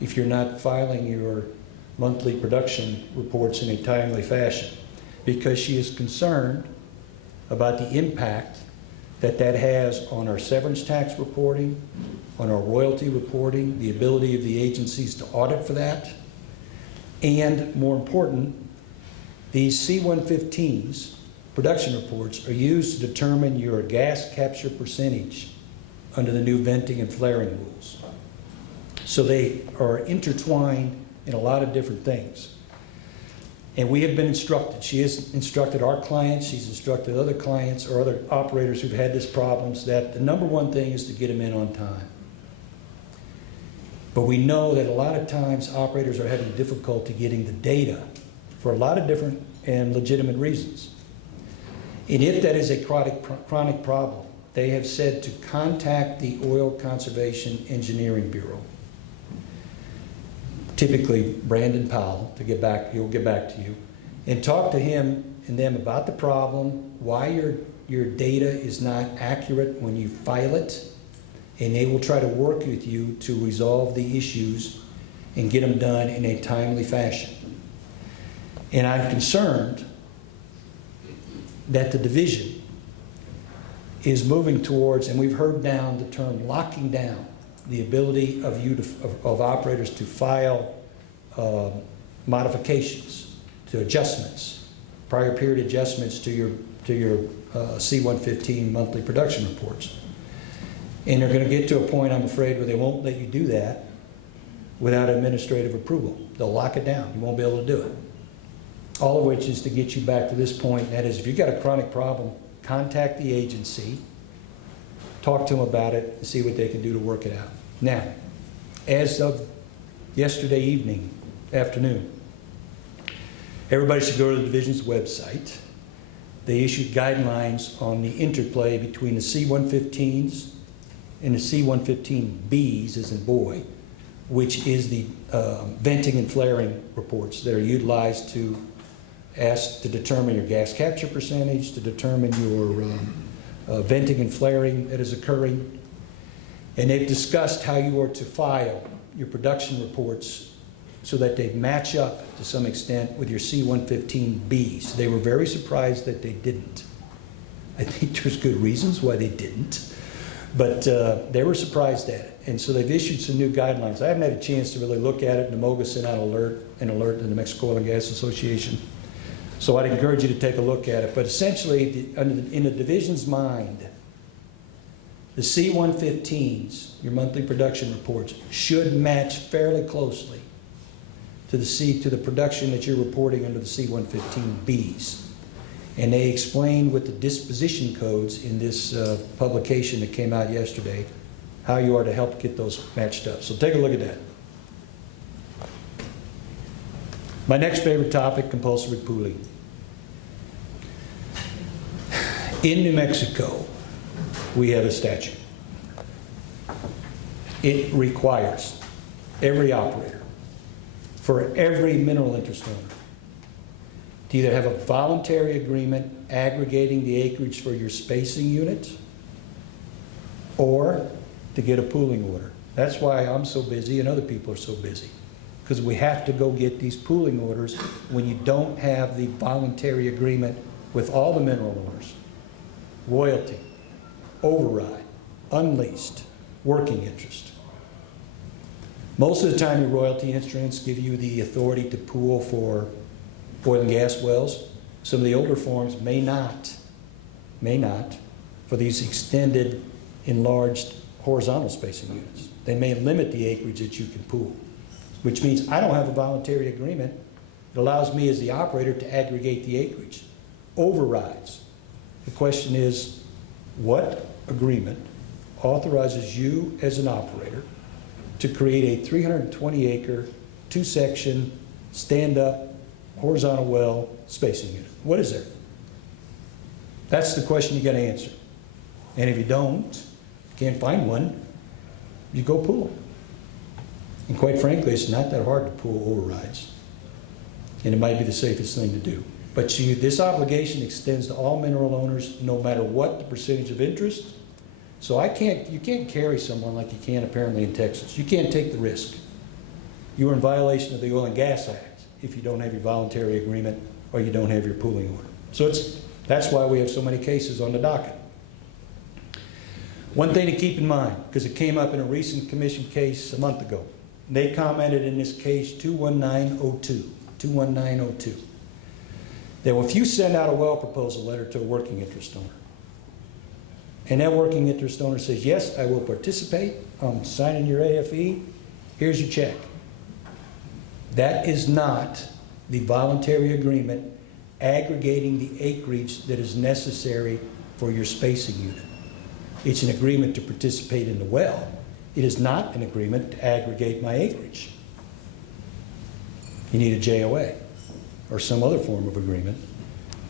if you're not filing your monthly production reports in a timely fashion, because she is concerned about the impact that has on our severance tax reporting, on our royalty reporting, the ability of the agencies to audit for that, and more important, these C-115s, production reports, are used to determine your gas capture percentage under the new venting and flaring rules. So they are intertwined in a lot of different things. And we have been instructed. She has instructed our clients, she's instructed other clients or other operators who've had this problems that the number one thing is to get them in on time. But we know that a lot of times operators are having difficulty getting the data for a lot of different and legitimate reasons. And if that is a chronic problem, they have said to contact the Oil Conservation Engineering Bureau. Typically Brandon Powell, he'll get back to you, and talk to him and them about the problem, why your data is not accurate when you file it, and they will try to work with you to resolve the issues and get them done in a timely fashion. And I'm concerned that the division is moving towards, and we've heard down the term locking down the ability of operators to file modifications, to adjustments, prior period adjustments to your C-115 monthly production reports. And they're going to get to a point, I'm afraid, where they won't let you do that without administrative approval. They'll lock it down. You won't be able to do it. All of which is to get you back to this point, and that is if you've got a chronic problem, contact the agency, talk to them about it, and see what they can do to work it out. Now, as of yesterday afternoon, everybody should go to the division's website. They issued guidelines on the interplay between the C-115s and the C-115Bs, as in boy, which is the venting and flaring reports that are utilized to determine your gas capture percentage, to determine your venting and flaring that is occurring. And they've discussed how you are to file your production reports so that they match up to some extent with your C-115Bs. They were very surprised that they didn't. I think there's good reasons why they didn't, but they were surprised at it. And so they've issued some new guidelines. I haven't had a chance to really look at it. NMOGA sent out an alert to the New Mexico Oil and Gas Association. So I'd encourage you to take a look at it. But essentially, in the division's mind, the C-115s, your monthly production reports, should match fairly closely to the production that you're reporting under the C-115Bs. And they explained with the disposition codes in this publication that came out yesterday how you are to help get those matched up. So take a look at that. My next favorite topic, compulsory pooling. In New Mexico, we have a statute. It requires every operator, for every mineral interest owner, to either have a voluntary agreement aggregating the acreage for your spacing unit or to get a pooling order. That's why I'm so busy and other people are so busy, because we have to go get these pooling orders when you don't have the voluntary agreement with all the mineral owners. Royalty, override, unleased, working interest. Most of the time, your royalty instruments give you the authority to pool for oil and gas wells. Some of the older forms may not, for these extended, enlarged horizontal spacing units. They may limit the acreage that you can pool, which means I don't have a voluntary agreement. It allows me as the operator to aggregate the acreage. Overrides. The question is, what agreement authorizes you as an operator to create a 320-acre, two-section, stand-up, horizontal well spacing unit? What is there? That's the question you got to answer. And if you don't, can't find one, you go pool them. And quite frankly, it's not that hard to pool overrides. And it might be the safest thing to do. But this obligation extends to all mineral owners, no matter what the percentage of interest. So you can't carry someone like you can apparently in Texas. You can't take the risk. You are in violation of the Oil and Gas Act if you don't have your voluntary agreement or you don't have your pooling order. So that's why we have so many cases on the docket. One thing to keep in mind, because it came up in a recent commission case a month ago. They commented in this case 21902, that if you send out a well proposal letter to a working interest owner, and that working interest owner says, yes, I will participate, I'm signing your AFE, here's your check. That is not the voluntary agreement aggregating the acreage that is necessary for your spacing unit. It's an agreement to participate in the well. It is not an agreement to aggregate my acreage. You need a JOA or some other form of agreement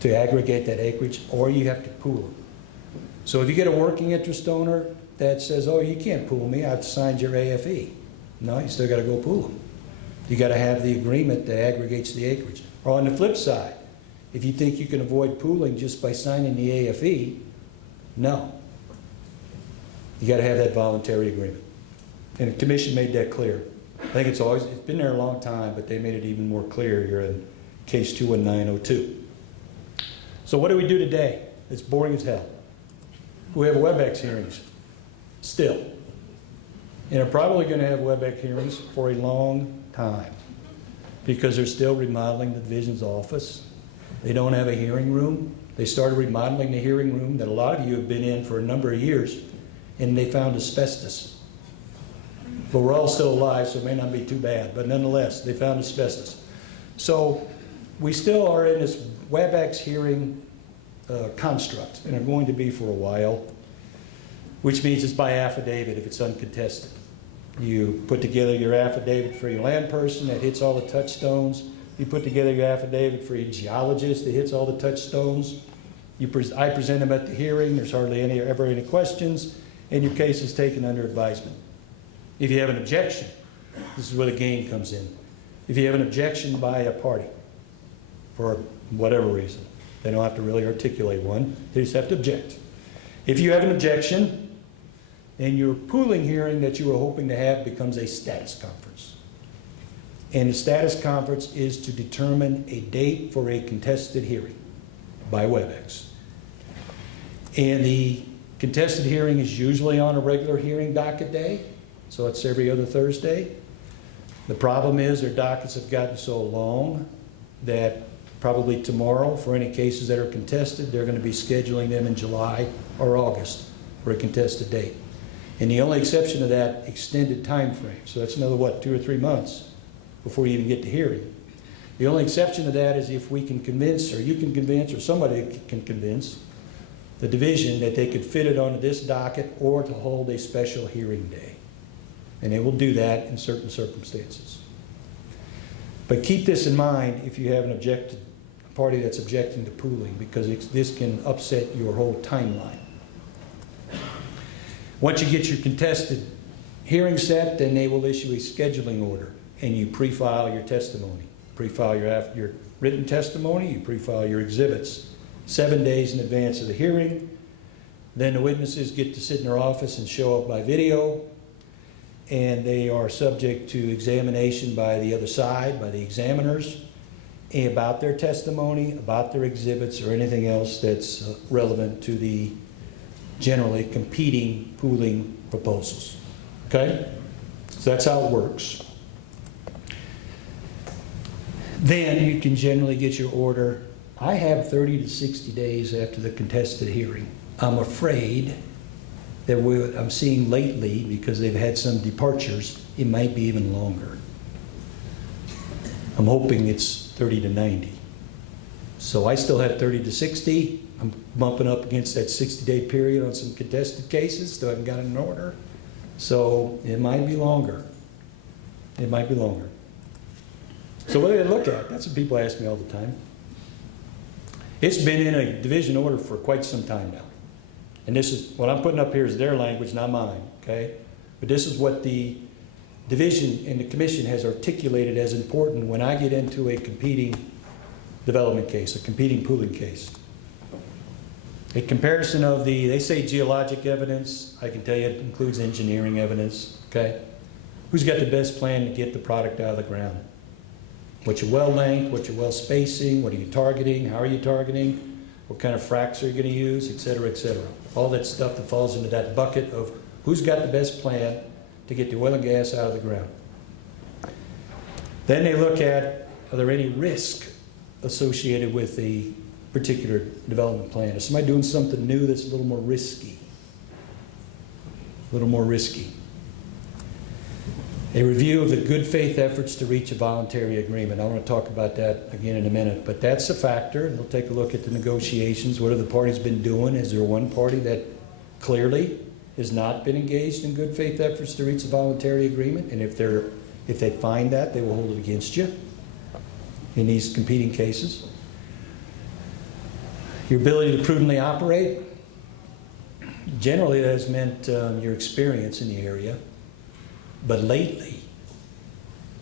to aggregate that acreage, or you have to pool it. So if you get a working interest owner that says, oh, you can't pool me, I've signed your AFE. No, you still got to go pool them. You got to have the agreement that aggregates the acreage. Or on the flip side, if you think you can avoid pooling just by signing the AFE, no. You got to have that voluntary agreement. And the commission made that clear. I think it's been there a long time, but they made it even more clear here in case 21902. So what do we do today? It's boring as hell. We have WebEx hearings, still. And are probably going to have WebEx hearings for a long time because they're still remodeling the division's office. They don't have a hearing room. They started remodeling the hearing room that a lot of you have been in for a number of years, and they found asbestos. But we're all still alive, so it may not be too bad. But nonetheless, they found asbestos. So we still are in this WebEx hearing construct, and are going to be for a while, which means it's by affidavit if it's uncontested. You put together your affidavit for your land person that hits all the touchstones. You put together your affidavit for your geologist that hits all the touchstones. I present them at the hearing. There's hardly ever any questions, and your case is taken under advisement. If you have an objection, this is where the game comes in. If you have an objection by a party for whatever reason, they don't have to really articulate one, they just have to object. If you have an objection, then your pooling hearing that you were hoping to have becomes a status conference. And the status conference is to determine a date for a contested hearing by WebEx. And the contested hearing is usually on a regular hearing docket day, so it's every other Thursday. The problem is their dockets have gotten so long that probably tomorrow, for any cases that are contested, they're going to be scheduling them in July or August for a contested date. And the only exception to that extended time frame, so that's another, 2 or 3 months before you even get to hearing. The only exception to that is if we can convince, or you can convince, or somebody can convince the division that they could fit it onto this docket or to hold a special hearing day. And they will do that in certain circumstances. But keep this in mind if you have a party that's objecting to pooling, because this can upset your whole timeline. Once you get your contested hearing set, then they will issue a scheduling order, and you pre-file your testimony. Pre-file your written testimony, you pre-file your exhibits 7 days in advance of the hearing. Then the witnesses get to sit in their office and show up by video, and they are subject to examination by the other side, by the examiners, about their testimony, about their exhibits, or anything else that's relevant to the generally competing pooling proposals. Okay? So that's how it works. Then you can generally get your order. I have 30 to 60 days after the contested hearing. I'm afraid that I'm seeing lately, because they've had some departures, it might be even longer. I'm hoping it's 30 to 90. So I still have 30 to 60. I'm bumping up against that 60-day period on some contested cases, still haven't got an order. So it might be longer. It might be longer. So what do they look at? That's what people ask me all the time. It's been in a division order for quite some time now. And this is, what I'm putting up here is their language, not mine, okay? But this is what the division and the commission has articulated as important when I get into a competing development case, a competing pooling case. A comparison of they say geologic evidence, I can tell you it includes engineering evidence, okay? Who's got the best plan to get the product out of the ground? What's your well length, what's your well spacing, what are you targeting, how are you targeting, what kind of fracs are you gonna use, et cetera, et cetera. All that stuff that falls into that bucket of who's got the best plan to get the oil and gas out of the ground. Then they look at, are there any risk associated with the particular development plan? Is somebody doing something new that's a little more risky? A little more risky. A review of the good faith efforts to reach a voluntary agreement. I want to talk about that again in a minute, but that's a factor. And we'll take a look at the negotiations. What have the parties been doing? Is there one party that clearly has not been engaged in good faith efforts to reach a voluntary agreement? And if they find that, they will hold it against you in these competing cases. Your ability to prudently operate. Generally, that has meant your experience in the area. But lately,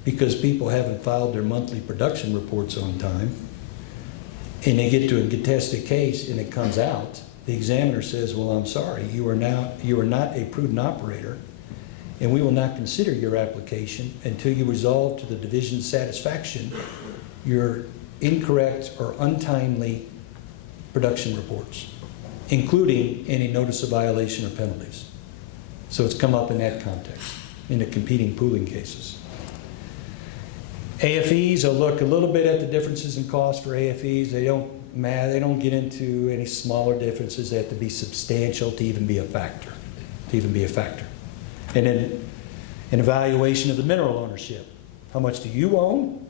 because people haven't filed their monthly production reports on time, and they get to a contested case and it comes out, the examiner says, well, I'm sorry, you are not a prudent operator, and we will not consider your application until you resolve to the division's satisfaction your incorrect or untimely production reports, including any notice of violation or penalties. So it's come up in that context, in the competing pooling cases. AFEs, I'll look a little bit at the differences in cost for AFEs. They don't get into any smaller differences. They have to be substantial to even be a factor. And then an evaluation of the mineral ownership. How much do you own?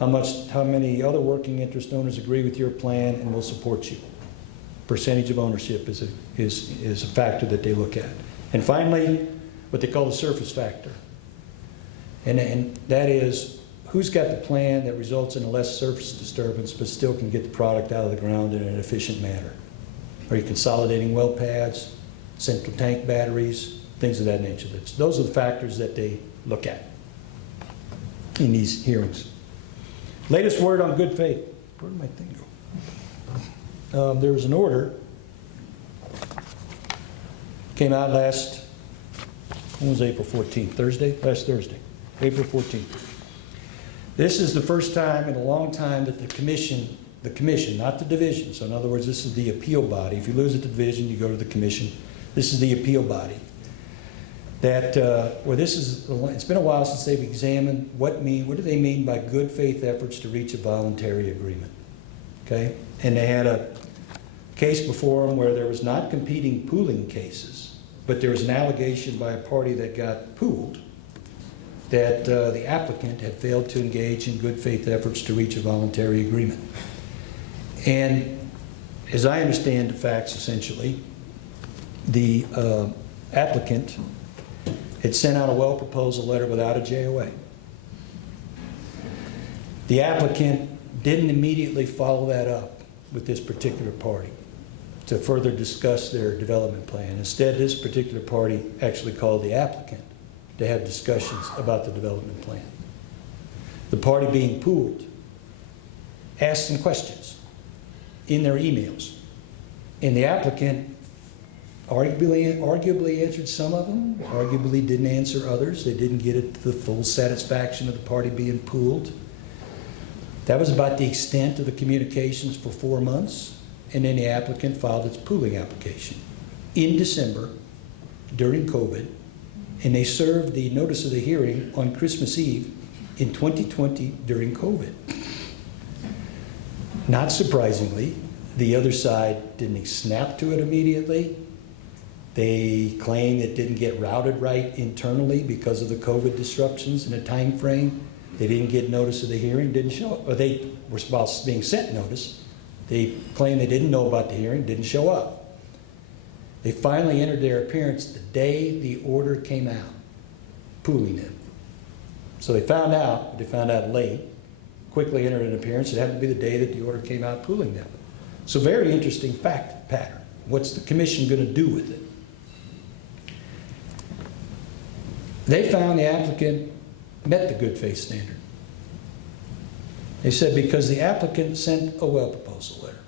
How many other working interest owners agree with your plan and will support you? Percentage of ownership is a factor that they look at. And finally, what they call the surface factor. And that is, who's got the plan that results in a less surface disturbance but still can get the product out of the ground in an efficient manner? Are you consolidating well pads, central tank batteries, things of that nature? Those are the factors that they look at in these hearings. Latest word on good faith. Where did my thing go? There was an order, came out when was April 14th? Last Thursday, April 14th. This is the first time in a long time that the commission, not the division, so in other words, this is the appeal body. If you lose at the division, you go to the commission. This is the appeal body. It's been a while since they've examined what do they mean by good faith efforts to reach a voluntary agreement, okay? And they had a case before them where there was not competing pooling cases, but there was an allegation by a party that got pooled that the applicant had failed to engage in good faith efforts to reach a voluntary agreement. And as I understand the facts, essentially, the applicant had sent out a well proposal letter without a JOA. The applicant didn't immediately follow that up with this particular party to further discuss their development plan. Instead, this particular party actually called the applicant to have discussions about the development plan. The party being pooled asked some questions in their emails, and the applicant arguably answered some of them, arguably didn't answer others. They didn't get it to the full satisfaction of the party being pooled. That was about the extent of the communications for 4 months, and then the applicant filed its pooling application in December during COVID, and they served the notice of the hearing on Christmas Eve in 2020 during COVID. Not surprisingly, the other side didn't snap to it immediately. They claim it didn't get routed right internally because of the COVID disruptions in a time frame. They didn't get notice of the hearing, didn't show up. Or they were being sent notice, They claimed they didn't know about the hearing, didn't show up. They finally entered their appearance the day the order came out, pooling them. So they found out, but they found out late, quickly entered an appearance. It happened to be the day that the order came out pooling them. So very interesting fact pattern. What's the commission going to do with it? They found the applicant met the good faith standard. They said because the applicant sent a well proposal letter.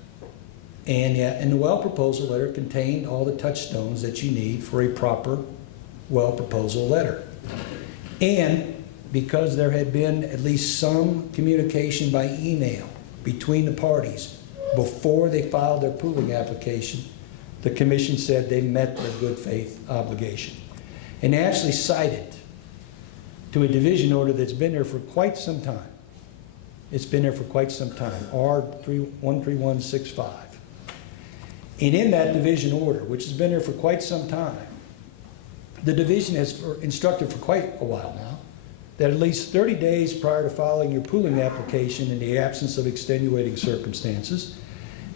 And the well proposal letter contained all the touchstones that you need for a proper well proposal letter. And because there had been at least some communication by email between the parties before they filed their pooling application, the commission said they met their good faith obligation. And they actually cited to a division order that's been there for quite some time. It's been there for quite some time, R13165. And in that division order, which has been there for quite some time, the division has instructed for quite a while now that at least 30 days prior to filing your pooling application in the absence of extenuating circumstances,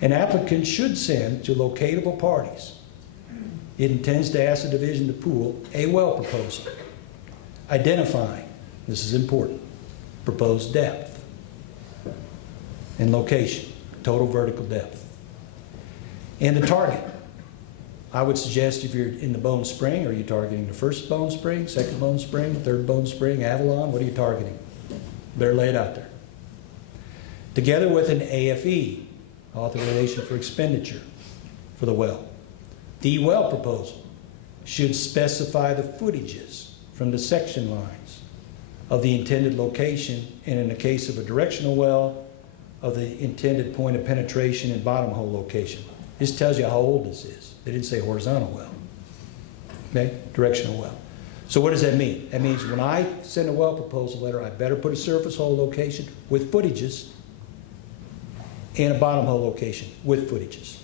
an applicant should send to locatable parties. It intends to ask the division to pool a well proposal, identifying, this is important, proposed depth and location, total vertical depth, and the target. I would suggest if you're in the Bone Spring, are you targeting the first Bone Spring, second Bone Spring, third Bone Spring, Avalon? What are you targeting? Better lay it out there. Together with an AFE, authorization for expenditure for the well. The well proposal should specify the footages from the section lines of the intended location, and in the case of a directional well, of the intended point of penetration and bottom hole location. This tells you how old this is. They didn't say horizontal well. Okay, directional well. So what does that mean? That means when I send a well proposal letter, I better put a surface hole location with footages and a bottom hole location with footages.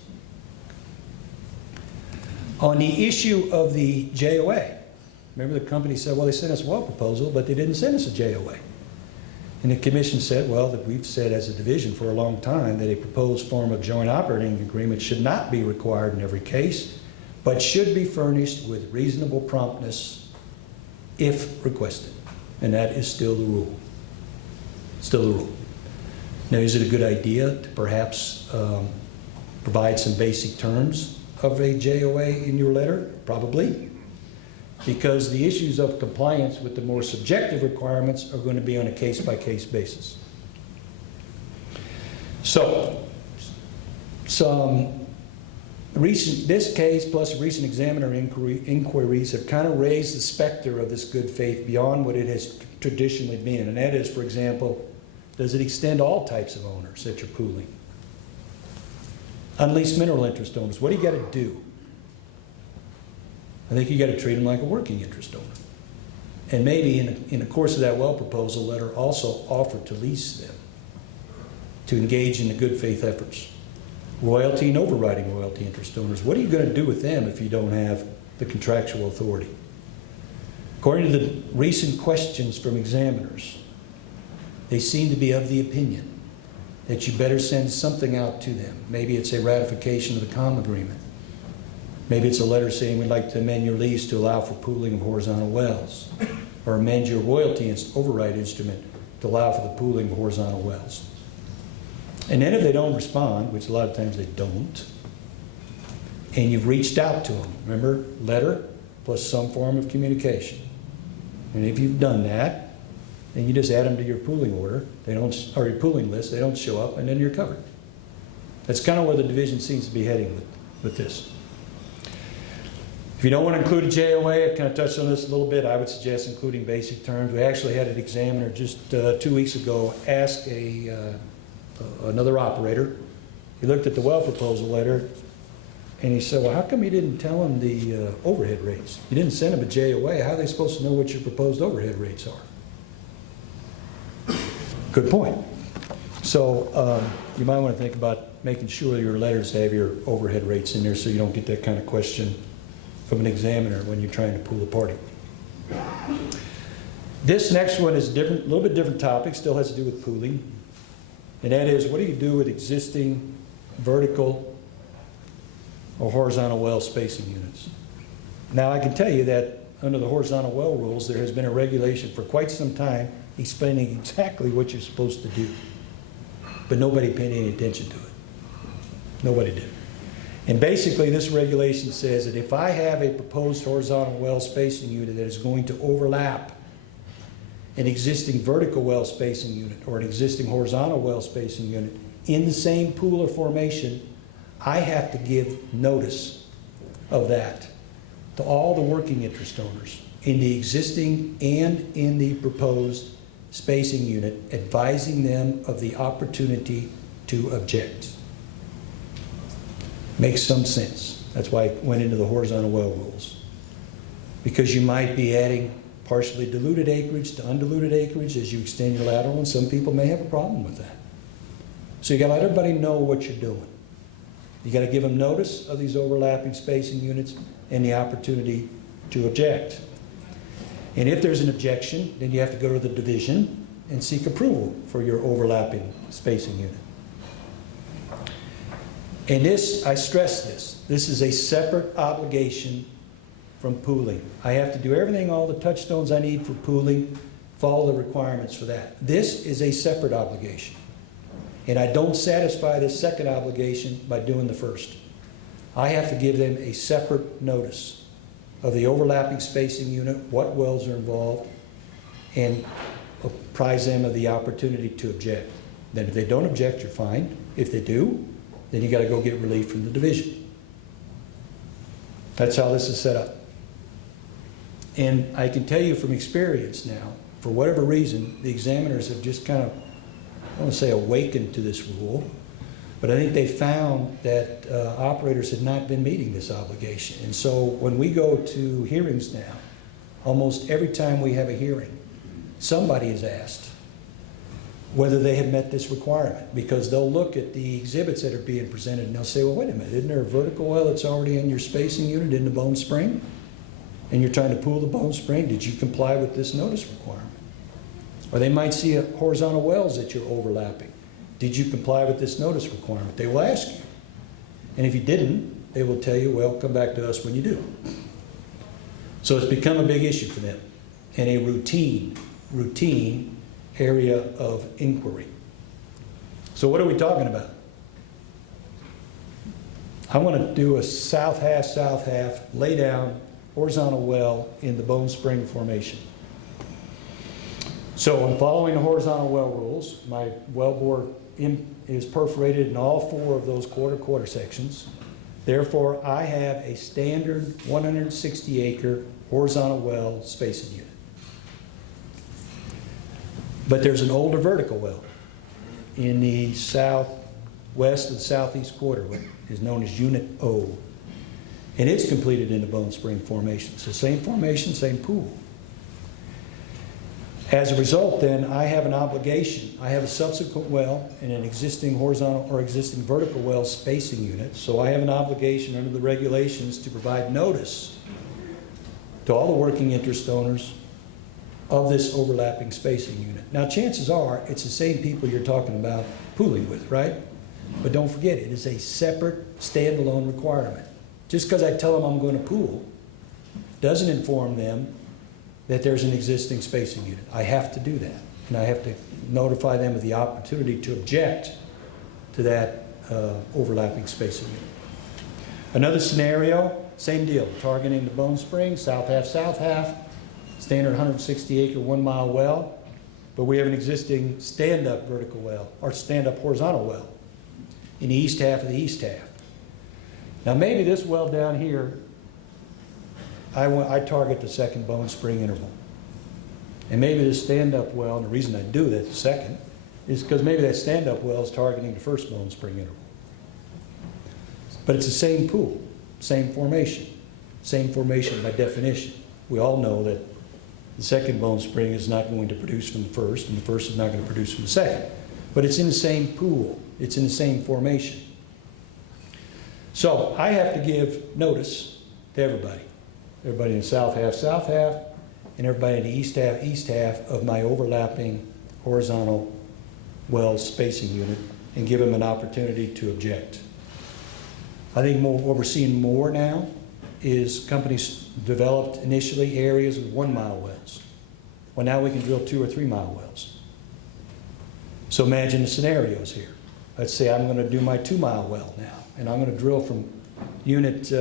On the issue of the JOA, remember the company said, well, they sent us a well proposal, but they didn't send us a JOA. And the commission said, well, that we've said as a division for a long time that a proposed form of joint operating agreement should not be required in every case, but should be furnished with reasonable promptness if requested. And that is still the rule. Still the rule. Now, is it a good idea to perhaps provide some basic terms of a JOA in your letter? Probably. Because the issues of compliance with the more subjective requirements are going to be on a case-by-case basis. So, this case plus recent examiner inquiries have kind of raised the specter of this good faith beyond what it has traditionally been. And that is, for example, does it extend to all types of owners that you're pooling? Unleased mineral interest owners, what do you got to do? I think you got to treat them like a working interest owner. And maybe in the course of that well proposal letter also offer to lease them to engage in the good faith efforts. Royalty and overriding royalty interest owners, what are you going to do with them if you don't have the contractual authority? According to the recent questions from examiners, they seem to be of the opinion that you better send something out to them. Maybe it's a ratification of the COM agreement. Maybe it's a letter saying we'd like to amend your lease to allow for pooling of horizontal wells, or amend your royalty override instrument to allow for the pooling of horizontal wells. And then if they don't respond, which a lot of times they don't, and you've reached out to them, remember, letter plus some form of communication. And if you've done that, then you just add them to your pooling order, or your pooling list, they don't show up, and then you're covered. That's kind of where the division seems to be heading with this. If you don't want to include a JOA, I've kind of touched on this a little bit, I would suggest including basic terms. We actually had an examiner just 2 weeks ago ask another operator. He looked at the well proposal letter and he said, well, how come you didn't tell him the overhead rates? You didn't send him a JOA. How are they supposed to know what your proposed overhead rates are? Good point. So you might want to think about making sure your letters have your overhead rates in there so you don't get that kind of question from an examiner when you're trying to pool a party. This next one is a little bit different topic, still has to do with pooling. And that is, what do you do with existing vertical or horizontal well spacing units. Now, I can tell you that under the horizontal well rules, there has been a regulation for quite some time explaining exactly what you're supposed to do. But nobody paid any attention to it. Nobody did. And basically, this regulation says that if I have a proposed horizontal well spacing unit that is going to overlap an existing vertical well spacing unit or an existing horizontal well spacing unit in the same pool or formation, I have to give notice of that to all the working interest owners in the existing and in the proposed spacing unit, advising them of the opportunity to object. Makes some sense. That's why it went into the horizontal well rules. Because you might be adding partially diluted acreage to undiluted acreage as you extend your lateral, and some people may have a problem with that. So you got to let everybody know what you're doing. You got to give them notice of these overlapping spacing units and the opportunity to object. And if there's an objection, then you have to go to the division and seek approval for your overlapping spacing unit. And this, I stress this is a separate obligation from pooling. I have to do everything, all the touchstones I need for pooling, follow the requirements for that. This is a separate obligation. And I don't satisfy this second obligation by doing the first. I have to give them a separate notice of the overlapping spacing unit, what wells are involved, and apprise them of the opportunity to object. Then if they don't object, you're fine. If they do, then you got to go get relief from the division. That's how this is set up. And I can tell you from experience now, for whatever reason, the examiners have just kind of, I don't want to say awakened to this rule, but I think they found that operators had not been meeting this obligation. And so when we go to hearings now, almost every time we have a hearing, somebody is asked whether they have met this requirement, because they'll look at the exhibits that are being presented and they'll say, well, wait a minute, isn't there a vertical well that's already in your spacing unit in the Bone Spring? And you're trying to pool the Bone Spring, did you comply with this notice requirement? Or they might see horizontal wells that you're overlapping. Did you comply with this notice requirement? They will ask you. And if you didn't, they will tell you, well, come back to us when you do. So it's become a big issue for them and a routine area of inquiry. So what are we talking about? I want to do a south half, lay down horizontal well in the Bone Spring formation. So I'm following the horizontal well rules. My well bore is perforated in all four of those quarter sections. Therefore, I have a standard 160 acre horizontal well spacing unit. But there's an older vertical well in the southwest and southeast quarter, what is known as Unit O. And it's completed in the Bone Spring formation. So same formation, same pool. As a result, then, I have an obligation. I have a subsequent well in an existing horizontal or existing vertical well spacing unit. So I have an obligation under the regulations to provide notice to all the working interest owners of this overlapping spacing unit. Now, chances are it's the same people you're talking about pooling with, right? But don't forget, it is a separate, standalone requirement. Just because I tell them I'm going to pool doesn't inform them that there's an existing spacing unit. I have to do that. And I have to notify them of the opportunity to object to that overlapping spacing unit. Another scenario, same deal, targeting the Bone Spring, south half, standard 160 acre 1 mile well, but we have an existing stand-up vertical well, or stand-up horizontal well in the east half of the east half. Now maybe this well down here, I target the second Bone Spring interval. And maybe this stand-up well, and the reason I do that, the second, is because maybe that stand-up well is targeting the first Bone Spring interval. But it's the same pool, same formation by definition. We all know that the second Bone Spring is not going to produce from the first, and the first is not going to produce from the second. But it's in the same pool. It's in the same formation. So I have to give notice to everybody. Everybody in the south half, and everybody in the east half of my overlapping horizontal well spacing unit and give them an opportunity to object. I think what we're seeing more now is companies developed initially areas with 1 mile wells. Well, now we can drill 2 or 3 mile wells. So imagine the scenarios here. Let's say I'm going to do my 2 mile well now, and I'm going to drill from unit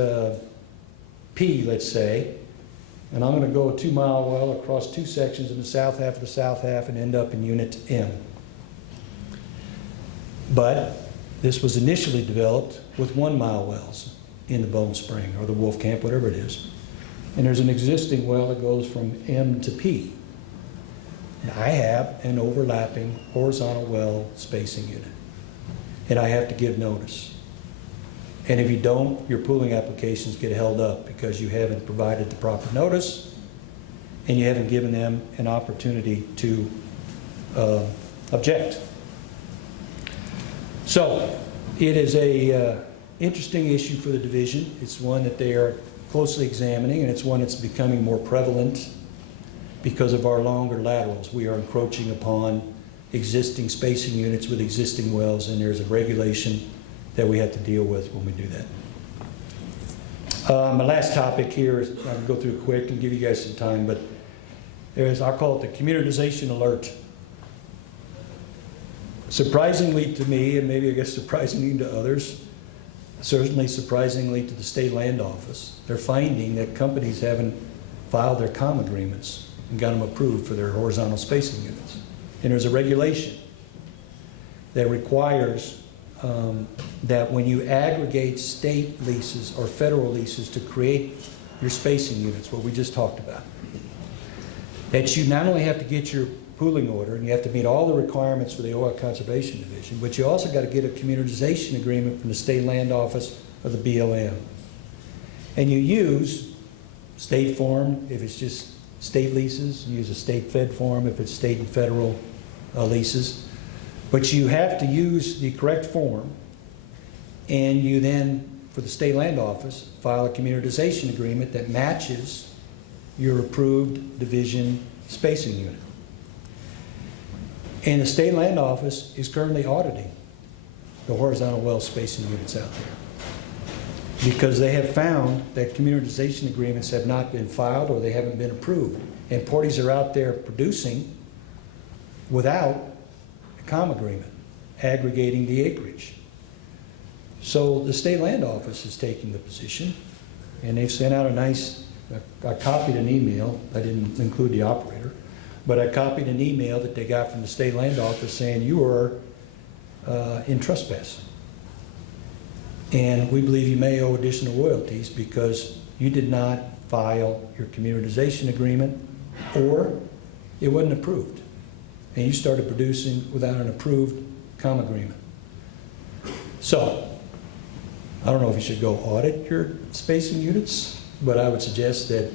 P, let's say, and I'm going to go a 2 mile well across 2 sections in the south half of the south half and end up in unit M. But this was initially developed with 1 mile wells in the Bone Spring or the Wolf Camp, whatever it is. And there's an existing well that goes from M to P. And I have an overlapping horizontal well spacing unit. And I have to give notice. And if you don't, your pooling applications get held up because you haven't provided the proper notice and you haven't given them an opportunity to object. So it is a interesting issue for the division. It's one that they are closely examining, and it's one that's becoming more prevalent because of our longer laterals. We are encroaching upon existing spacing units with existing wells, and there's a regulation that we have to deal with when we do that. My last topic here is, I can go through quick and give you guys some time, but there's, I'll call it the communitization alert. Surprisingly to me, and maybe I guess surprisingly to others, certainly surprisingly to the state land office, they're finding that companies haven't filed their COM agreements and got them approved for their horizontal spacing units. And there's a regulation that requires that when you aggregate state leases or federal leases to create your spacing units, what we just talked about, that you not only have to get your pooling order and you have to meet all the requirements for the Oil Conservation Division, but you also got to get a communitization agreement from the State Land Office or the BLM. And you use state form if it's just state leases, you use a state fed form if it's state and federal leases. But you have to use the correct form, and you then, for the State Land Office, file a communitization agreement that matches your approved division spacing unit. And the State Land Office is currently auditing the horizontal well spacing units out there because they have found that communitization agreements have not been filed or they haven't been approved. And parties are out there producing without a COM agreement, aggregating the acreage. So the State Land Office is taking the position, and they've sent out a nice, I copied an email, I didn't include the operator, but I copied an email that they got from the State Land Office saying you are in trespass. And we believe you may owe additional royalties because you did not file your communitization agreement or it wasn't approved. And you started producing without an approved COM agreement. So, I don't know if you should go audit your spacing units, but I would suggest that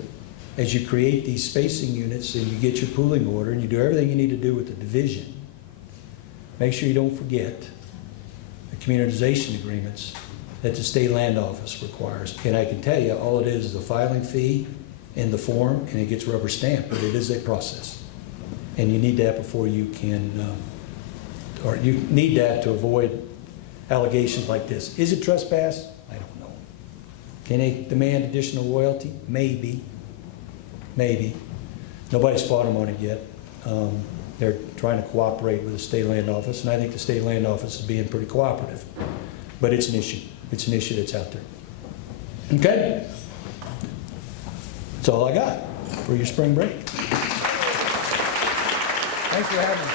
as you create these spacing units and you get your pooling order and you do everything you need to do with the division, make sure you don't forget the communitization agreements that the State Land Office requires. And I can tell you, all it is a filing fee and the form, and it gets rubber stamped, but it is a process. And you need that before you can, or you need that to avoid allegations like this. Is it trespass? I don't know. Can they demand additional royalty? Maybe. Maybe. Nobody's fought them on it yet. They're trying to cooperate with the State Land Office, and I think the State Land Office is being pretty cooperative. But it's an issue. It's an issue that's out there. Okay? That's all I got for your spring break. Thanks for having me.